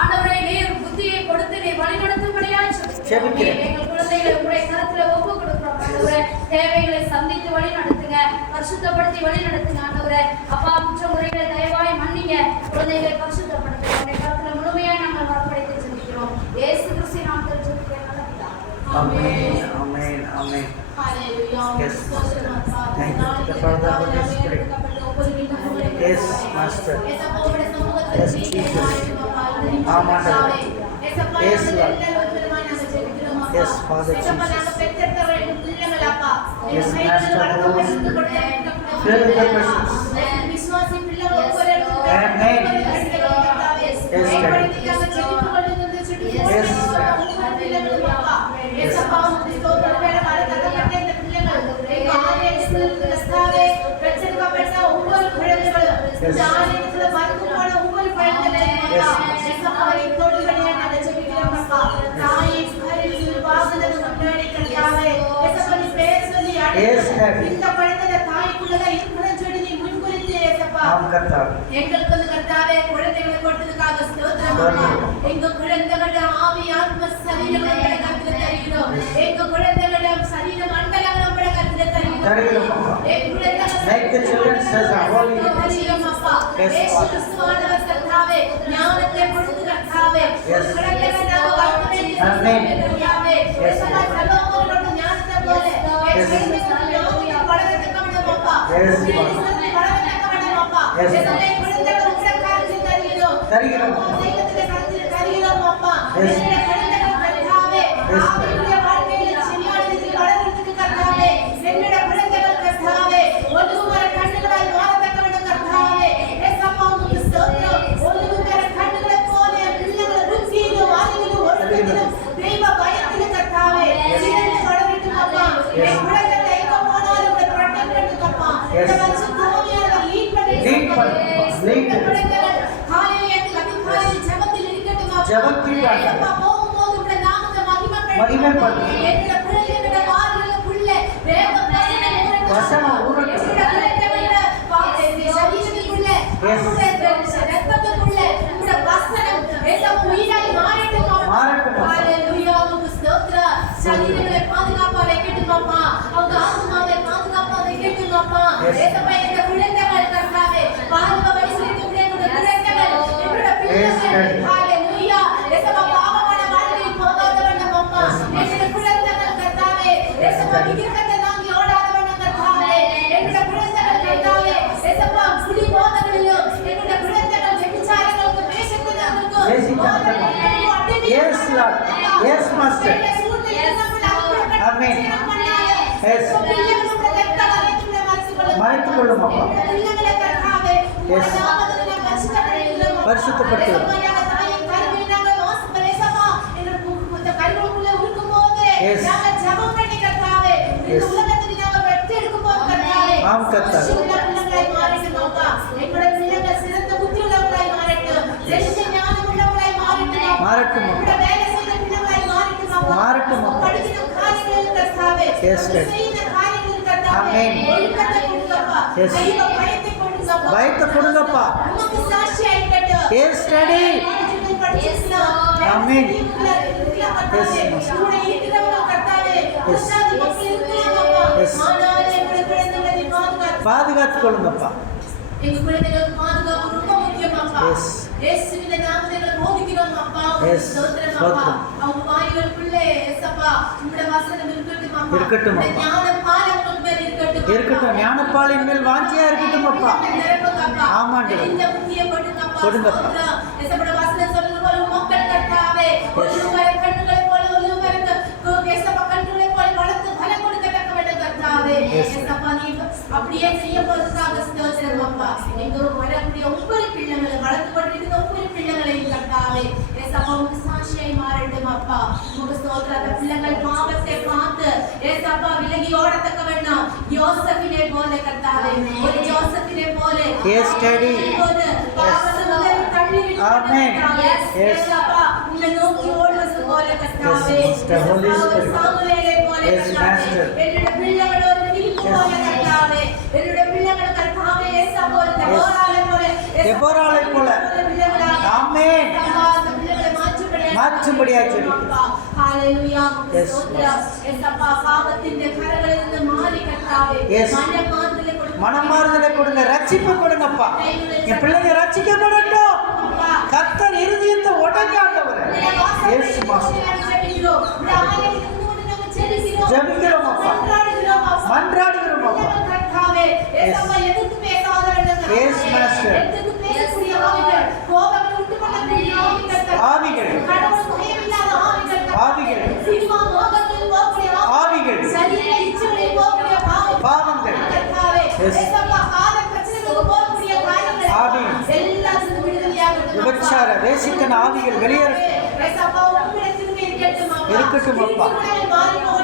ஆண்டவரே நீர் புத்தியை கொடுத்து நீர் வழிநடத்தும்படியாய் ஜெபிக்கிறேன். எங்கள் குழந்தைகளை உம்முடைய கரத்திலே ஒப்புக் கொடுக்கிறோம் ஆண்டவரே. தேவைகளை சந்தித்து வழி நடத்துங்க, பரிசுத்தப்படுத்தி வழி நடத்துங்க ஆண்டவரே. அப்பா குற்றமுறைகளை தயவாய் மன்னிங்க, குழந்தைகளை பரிசுத்தப்படுத்துங்க. உம்முடைய கரத்திலே முழுமையாய் நாங்கள் வரப்படைத்து ஜெபிக்கிறோம். இயேசு கிறிஸ்துவின் நாமத்தில் ஜெபிக்கிறேன் நல்ல பிதாவே. Amen. Amen. Amen. Yes. Thank you to the Father, the Holy Spirit. Yes, Master. Yes, Jesus. Amen. Yes, Lord. Yes, Father Jesus. Yes, Master. Fill the presence. Amen. Yes, Daddy. Yes. Yes. Yes, Daddy. எங்களுக்கு கர்த்தாவே குழந்தைகளை கொடுத்ததுக்காக ஸ்தோத்திரம். எங்க குழந்தைகளோட ஆவி ஆத்ம சரீரம் நம்முடைய கரத்தில் தருகிறோம். எங்க குழந்தைகளோட சரீரம் அண்டலம் நம்முடைய கரத்தில் தருகிறோம். Make the children as a holy. Yes, கிறிஸ்துவானவர் கர்த்தாவே ஞானத்தை கொடுத்து கர்த்தாவே குழந்தைகளை வாழ்க்கை Amen. Yes, சலோமோனோட ஞானத்தை போல குழந்தைகளை வளர்க்க வேண்டும் அப்பா. Yes, Yes, குழந்தைகளை உம்முடைய கரத்தில் தருகிறோம். தெய்வத்திலே கரத்தில் தருகிறோம் அப்பா. என்னுடைய குழந்தைகள் கர்த்தாவே ஆவிக்குரிய வாழ்க்கையில் சரியானதில் வளர்வதற்கு கர்த்தாவே என்னுடைய குழந்தைகள் கர்த்தாவே ஒழுங்குமுறை கண்ணுகளாய் மாறத்தக்க வேண்டும் கர்த்தாவே. ஏசப்பா உமக்கு ஸ்தோத்திரம். ஒழுங்குமுறை கண்ணுகளைப் போல பிள்ளைகளை ருச்சியிலும் அறிவிலும் ஒழுக்கத்திலும் தெய்வ பயத்திலும் கர்த்தாவே சிறந்து வளரட்டும் அப்பா. என் குழந்தைகளை எங்க போனாலும் உம்முடைய பிரட்டம் வேண்டும் அப்பா. இந்த வருஷம் தோமியாக லீட் பண்ணி Lead. ஹalleluya. ஜெபத்தில் ஏசப்பா போகும்போது உம்முடைய நாமத்தை மகிமைப்படுத்து. என்னுடைய பிள்ளைகளோட வாயிலுக்குள்ள வேத வசனம் ஊறட்டும். என்னுடைய சரீரத்துக்குள்ள உம்முடைய ரத்தத்துக்குள்ள உம்முடைய வசனம் ஏசப்பா உயிராய் மாறட்டும். ஹalleluya. உமக்கு ஸ்தோத்திரம். சரீரங்களை பாதுகாப்பா வைக்கட்டும் அப்பா. அவங்க ஆத்மாவை பாதுகாப்பா வைக்கட்டும் அப்பா. ஏசப்பா இந்த பிள்ளைகள் கர்த்தாவே பாதுகா வயசுல இருக்கக்கூடிய என்னுடைய பிள்ளைகள் ஹalleluya. ஏசப்பா பாவமான வாழ்க்கையில் போகாதவண்ணம் அப்பா. என்னுடைய பிள்ளைகள் கர்த்தாவே ஏசப்பா விக்கிரகத்தை தாங்கி ஓடாதவண்ணம் கர்த்தாவே. என்னுடைய பிள்ளைகள் கர்த்தாவே ஏசப்பா குடி போதகளிலும் என்னுடைய பிள்ளைகள் வெகுச்சாரங்களுக்கு பேசக்கூடாதவர்களுக்கு Yes, Lord. Yes, Master. Amen. Yes. மறைத்துக் கொள்ளும் அப்பா. Yes. பரிசுத்தப்படுத்தும். Yes. Yes. ஆம் கர்த்தாவே. மாறட்டும் மாறட்டும் Yes, Lord. Amen. Yes. பயத்தை கொடுங்கப்பா. Yes, Daddy. Amen. Yes. Yes. பாதுகாத்துக் கொள்ளுங்கப்பா. எங்க குழந்தைகளுக்கு பாதுகாப்பு ரொம்ப முக்கியம் அப்பா. Yes. இயேசுவின் நாமத்திலே போதிக்கிறோம் அப்பா. Yes. ஸ்தோத்திரம் அப்பா. அவங்க வாயிலுக்குள்ளே இயேசப்பா உம்முடைய வசனம் இருக்கட்டும் அப்பா. இருக்கட்டும் அப்பா. ஞானப்பால் உங்கள் மேல் இருக்கட்டும். இருக்கட்டும். ஞானப்பாலின் மேல் வாஞ்சியா இருக்கட்டும் அப்பா. ஆமாண்டே. இந்த புத்தியை கொடுங்கப்பா. கொடுங்கப்பா. இயேசுவோட வசனம் சொல்லுது போல மக்கள் கர்த்தாவே ஒருவரை கண்ணுகளை போல ஒருவருக்கு இயேசப்பா கண்ணுகளை போல வளர்த்து பலம் கொடுக்கத்தக்க வேண்டும் கர்த்தாவே. இயேசப்பா நீ அப்படியே செய்ய போறதுக்காக ஸ்தோத்திரம் அப்பா. எங்க வரக்கூடிய ஒவ்வொரு பிள்ளைகளை வளர்த்து கொண்டிருக்கிற ஒவ்வொரு பிள்ளைகளை கர்த்தாவே இயேசப்பா உங்க சாட்சியாய் மாறட்டும் அப்பா. உங்க ஸ்தோத்திரம். அந்த பிள்ளைகள் பாவத்தை பார்த்து இயேசப்பா விலகி ஓடத்தக்க வேண்டாம். யோசேப்பினை போல கர்த்தாவே ஒரு யோசேப்பினை போல Yes, Daddy. பாவத்தை முதலில் தள்ளி விட்டு Amen. Yes. இயேசப்பா உன்னை நோக்கி ஓடுவது போல கர்த்தாவே. Yes, Master. Holy Spirit. சாமுவேலை போல Yes, கர்த்தாவே. Master. என்னுடைய பிள்ளைகள் ஒரு பிலிப்பு போல கர்த்தாவே. என்னுடைய பிள்ளைகள் கர்த்தாவே இயேசப்பா ஒரு தெபோராளை போல தெபோராளை போல. ஆமென். மாற்றும்படியாய் ஜெபிக்கிறோம். ஹalleluya. Yes. இயேசப்பா பாவத்தின் கரங்களிலிருந்து மாறி கர்த்தாவே Yes. மனமாறுதலை கொடுங்க. ரட்சிப்பு கொடுங்கப்பா. என் பிள்ளைங்க ரட்சிக்கப்படட்டும். கர்த்தர் இருதயத்தை உடைக்க ஆண்டவரே. இயேசு மாஸ்டர். ஜெபிக்கிறோம் அப்பா. மன்றாடுகிறோம் அப்பா. கர்த்தாவே இயேசப்பா எதிர்த்து பேசாதவர்கள் Yes, Master. எதிர்த்து பேசக்கூடிய ஆவிகள் கோபத்தை உண்டு பண்ணக்கூடிய ஆவிகள். கடவுள் பயமில்லாத ஆவிகள். சினிமா மோகத்தில் போகக்கூடிய ஆவிகள். சரீர இச்சைகளில் போகக்கூடிய பாவங்கள். கர்த்தாவே Yes. இயேசப்பா கால பிரச்சனைகளுக்கு போகக்கூடிய காரியங்கள் ஆவிகள். எல்லாத்துக்கும் விடுதலையாகட்டும். விபச்சார வேசித்தன ஆவிகள் வெளியேறட்டும். இயேசப்பா உம்மிடத்திலிருந்து இருக்கட்டும் அப்பா. இருக்கட்டும் அப்பா.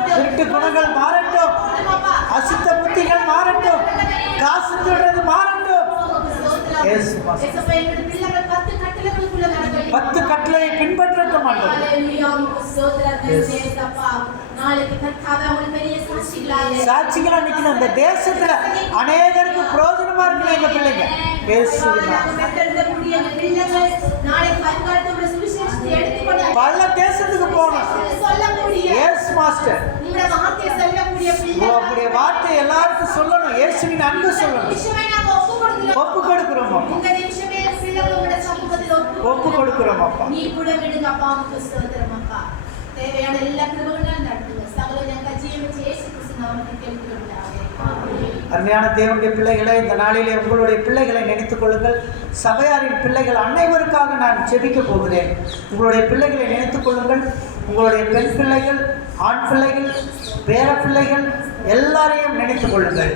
திருட்டு குணங்கள் மாறட்டும். அப்பா. அசுத்த புத்திகள் மாறட்டும். காசு திருடுறது மாறட்டும். Yes, Master. இயேசப்பா என்னுடைய பிள்ளைகள் 10 கட்டளைகளுக்குள்ள நடக்கட்டும். 10 கட்டளையை பின்பற்றட்டும் ஆண்டவரே. ஹalleluya. உமக்கு ஸ்தோத்திரம் Yes. இயேசப்பா. நாளைக்கு கர்த்தாவே உங்களுக்கு பெரிய சாட்சிகளாக சாட்சிகளா நிக்கணும். இந்த தேசத்துல அநேகருக்கு பிரயோஜனமா இருக்கணும் எங்க பிள்ளைங்க. இயேசுவின் பெற்றெடுக்கக்கூடிய அந்த பிள்ளைகள் நாளைக்கு வருங்காலத்தோட சுவிசேஷத்தை எடுத்துக்கொண்டு பல தேசத்துக்கு போகணும். சொல்லக்கூடிய எஸ் மாஸ்டர். உங்களுடைய வார்த்தையை சொல்லக்கூடிய உங்களுடைய வார்த்தை எல்லாருக்கும் சொல்லணும். இயேசுவின் அன்பு சொல்லணும். நிமிஷமே நாங்க ஒப்பு கொடுக்கிறோம் அப்பா. இந்த நிமிஷமே பிள்ளைகள் உங்களுடைய சமூகத்தில் ஒப்பு கொடுக்கிறோம் அப்பா. நீ கூட விடுங்க அப்பா. உமக்கு ஸ்தோத்திரம் அப்பா. தேவையான எல்லா கிருபைகளும் நடத்துங்க. சகல ஞான ஜீவன் இயேசு கிறிஸ்து நாமத்தில் கேட்கிறோம். ஆமென். அருமையான தேவனுடைய பிள்ளைகளை இந்த நாளிலே உங்களுடைய பிள்ளைகளை நினைத்துக் கொள்ளுங்கள். சபையாரின் பிள்ளைகள் அனைவருக்காக நான் ஜெபிக்க போகிறேன். உங்களுடைய பிள்ளைகளை நினைத்துக் கொள்ளுங்கள். உங்களுடைய பெண் பிள்ளைகள், ஆண் பிள்ளைகள், பேர பிள்ளைகள் எல்லாரையும் நினைத்துக் கொள்ளுங்கள்.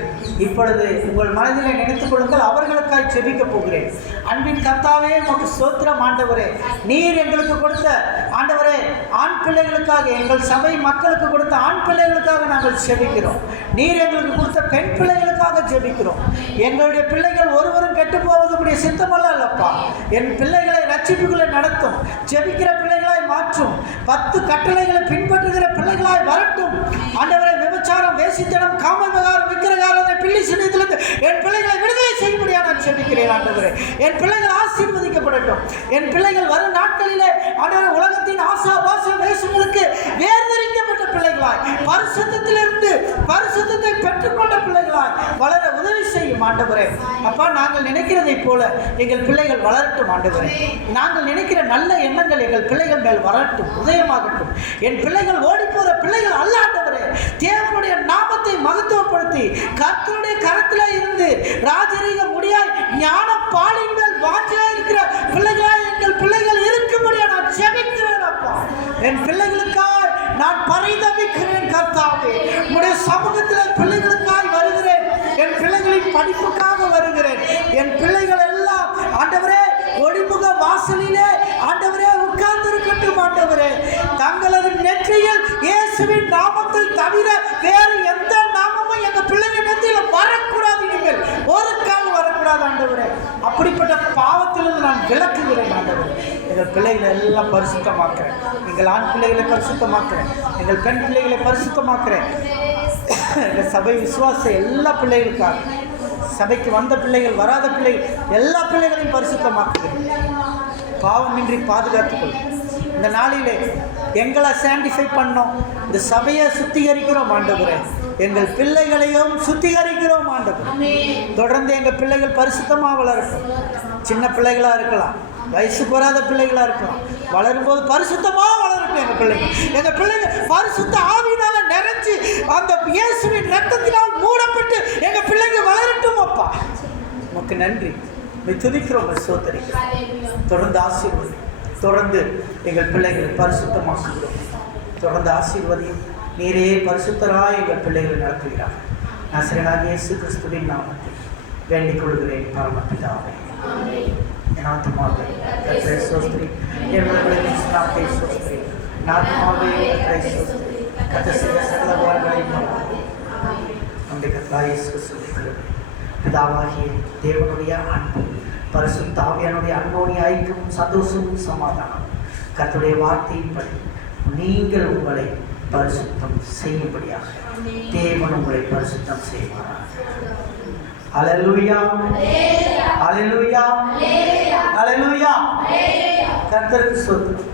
இப்பொழுது உங்கள் மனதிலே நினைத்துக் கொள்ளுங்கள். அவர்களுக்காக ஜெபிக்க போகிறேன். அன்பின் கர்த்தாவே உமக்கு ஸ்தோத்திரம் ஆண்டவரே. நீர் எங்களுக்கு கொடுத்த ஆண்டவரே ஆண் பிள்ளைகளுக்காக, எங்கள் சபை மக்களுக்கு கொடுத்த ஆண் பிள்ளைகளுக்காக நாங்கள் ஜெபிக்கிறோம். நீர் எங்களுக்கு கொடுத்த பெண் பிள்ளைகளுக்காக ஜெபிக்கிறோம். ஜெபிக்கிறோம். எங்களுடைய பிள்ளைகள் ஒருவரும் கெட்டு போவது உடைய சித்தமல்ல அல்லப்பா. என் பிள்ளைகளை ரட்சிப்புகளை நடத்தும், ஜெபிக்கிற பிள்ளைகளாய் மாற்றும், 10 கட்டளைகளை பின்பற்றுகிற பிள்ளைகளாய் வரட்டும். ஆண்டவரை விபச்சாரம், வேசித்தனம், காமவிகாரம், விக்கிரகாரனை, பில்லி சின்னத்திலிருந்து என் பிள்ளைகளை விடுதலை செய்யும்படியாக நான் ஜெபிக்கிறேன். ஆண்டவரே, என் பிள்ளைகள் ஆசீர்வதிக்கப்படட்டும். என் பிள்ளைகள் வரும் நாட்களிலே ஆண்டவரே உலகத்தின் ஆசா பாச வேஷங்களுக்கு வேர்தரிக்கப்பட்ட பிள்ளைகளாய், பரிசுத்தத்திலிருந்து பரிசுத்தத்தை பெற்றுக்கொண்ட பிள்ளைகளாய் வளர உதவி செய்யும் ஆண்டவரே. அப்பா, நாங்கள் நினைக்கிறதை போல எங்கள் பிள்ளைகள் வளரட்டும் ஆண்டவரே. நாங்கள் நினைக்கிற நல்ல எண்ணங்கள் எங்கள் பிள்ளைகள் மேல் வரட்டும், உதயமாகட்டும். என் பிள்ளைகள் ஓடி போற பிள்ளைகள் அல்ல ஆண்டவரே. தேவனுடைய நாமத்தை மகத்துவப்படுத்தி கர்த்தருடைய கரத்திலே இருந்து ராஜரீக முடியாய் ஞான பாலின் மேல் வாஞ்சையா இருக்கிற பிள்ளைகளாய் எங்கள் பிள்ளைகள் இருக்கும்படியா நான் ஜெபிக்கிறேன் அப்பா. என் பிள்ளைகளுக்காக நான் பரிதபிக்கிறேன் கர்த்தாவே. உம்முடைய சமூகத்தில் பிள்ளைகளுக்காக வருகிறேன். என் பிள்ளைகளின் படிப்புக்காக வருகிறேன். என் பிள்ளைகள் எல்லாம் ஆண்டவரே ஒளிமுக வாசலிலே ஆண்டவரே உட்கார்ந்து இருக்கட்டும் ஆண்டவரே. தங்களது நெற்றியில் இயேசுவின் நாமத்தை தவிர வேறு எந்த நாமமும் எங்க பிள்ளைகள் நெற்றியில் வரக்கூடாது. நீங்கள் ஒரு கால் வரக்கூடாது ஆண்டவரே. அப்படிப்பட்ட பாவத்திலிருந்து நான் விளக்குகிறேன் ஆண்டவரே. எங்கள் பிள்ளைகளை எல்லாம் பரிசுத்தமாக்குறேன். எங்கள் ஆண் பிள்ளைகளை பரிசுத்தமாக்குறேன். எங்கள் பெண் பிள்ளைகளை பரிசுத்தமாக்குறேன். எங்கள் சபை விசுவாச எல்லா பிள்ளைகளுக்காக, சபைக்கு வந்த பிள்ளைகள், வராத பிள்ளைகள், எல்லா பிள்ளைகளையும் பரிசுத்தமாக்குகிறேன். பாவமின்றி பாதுகாத்துக்கொள்ளும். இந்த நாளிலே எங்களை சாண்டிஃபை பண்ணோம். இந்த சபையை சுத்திகரிக்கிறோம் ஆண்டவரே. எங்கள் பிள்ளைகளையும் சுத்திகரிக்கிறோம் ஆண்டவரே. தொடர்ந்து எங்கள் பிள்ளைகள் பரிசுத்தமாக வளரட்டும். சின்ன பிள்ளைகளாக இருக்கலாம், வயசுக்கு வராத பிள்ளைகளாக இருக்கலாம், வளரும்போது பரிசுத்தமாக வளரட்டும். எங்கள் பிள்ளைகள் பரிசுத்த ஆவியினால நிறைஞ்சு அந்த இயேசுவின் ரத்தத்தினால் மூடப்பட்டு எங்கள் பிள்ளைகள் வளரட்டும் அப்பா. உமக்கு நன்றி. துதிக்கிறோம், சோதரிக்கிறோம். தொடர்ந்து ஆசீர்வதி. தொடர்ந்து எங்கள் பிள்ளைகளை பரிசுத்தமாக்குகிறோம். தொடர்ந்து ஆசீர்வதியும். நீரே பரிசுத்தராய் எங்கள் பிள்ளைகளை நடத்துகிறார். நசரேயனாகிய இயேசு கிறிஸ்துவின் நாமத்தில் வேண்டிக் கொள்கிறேன் பரமபிதாவே. என் ஆத்துமாவே கர்த்தரை ஸ்தோத்திரி. என் உடலின் நாமத்தை ஸ்தோத்திரி. என் ஆத்துமாவே கர்த்தரை ஸ்தோத்திரி. கர்த்தர் செய்த சகல உபகாரங்களையும் நம்முடைய கர்த்தராகிய இயேசு கிறிஸ்துவின் பிதாவாகிய தேவனுடைய அன்பு, பரிசுத்த ஆவியானுடைய அன்போடைய ஐக்கியமும் சந்தோஷமும் சமாதானம் கர்த்தருடைய வார்த்தையின்படி நீங்கள் உங்களை பரிசுத்தம் செய்யும்படியாக தேவன் உங்களை பரிசுத்தம் செய்வாராக. அல்லேலூயா, அல்லேலூயா, அல்லேலூயா. கர்த்தருக்கு ஸ்தோத்திரம்.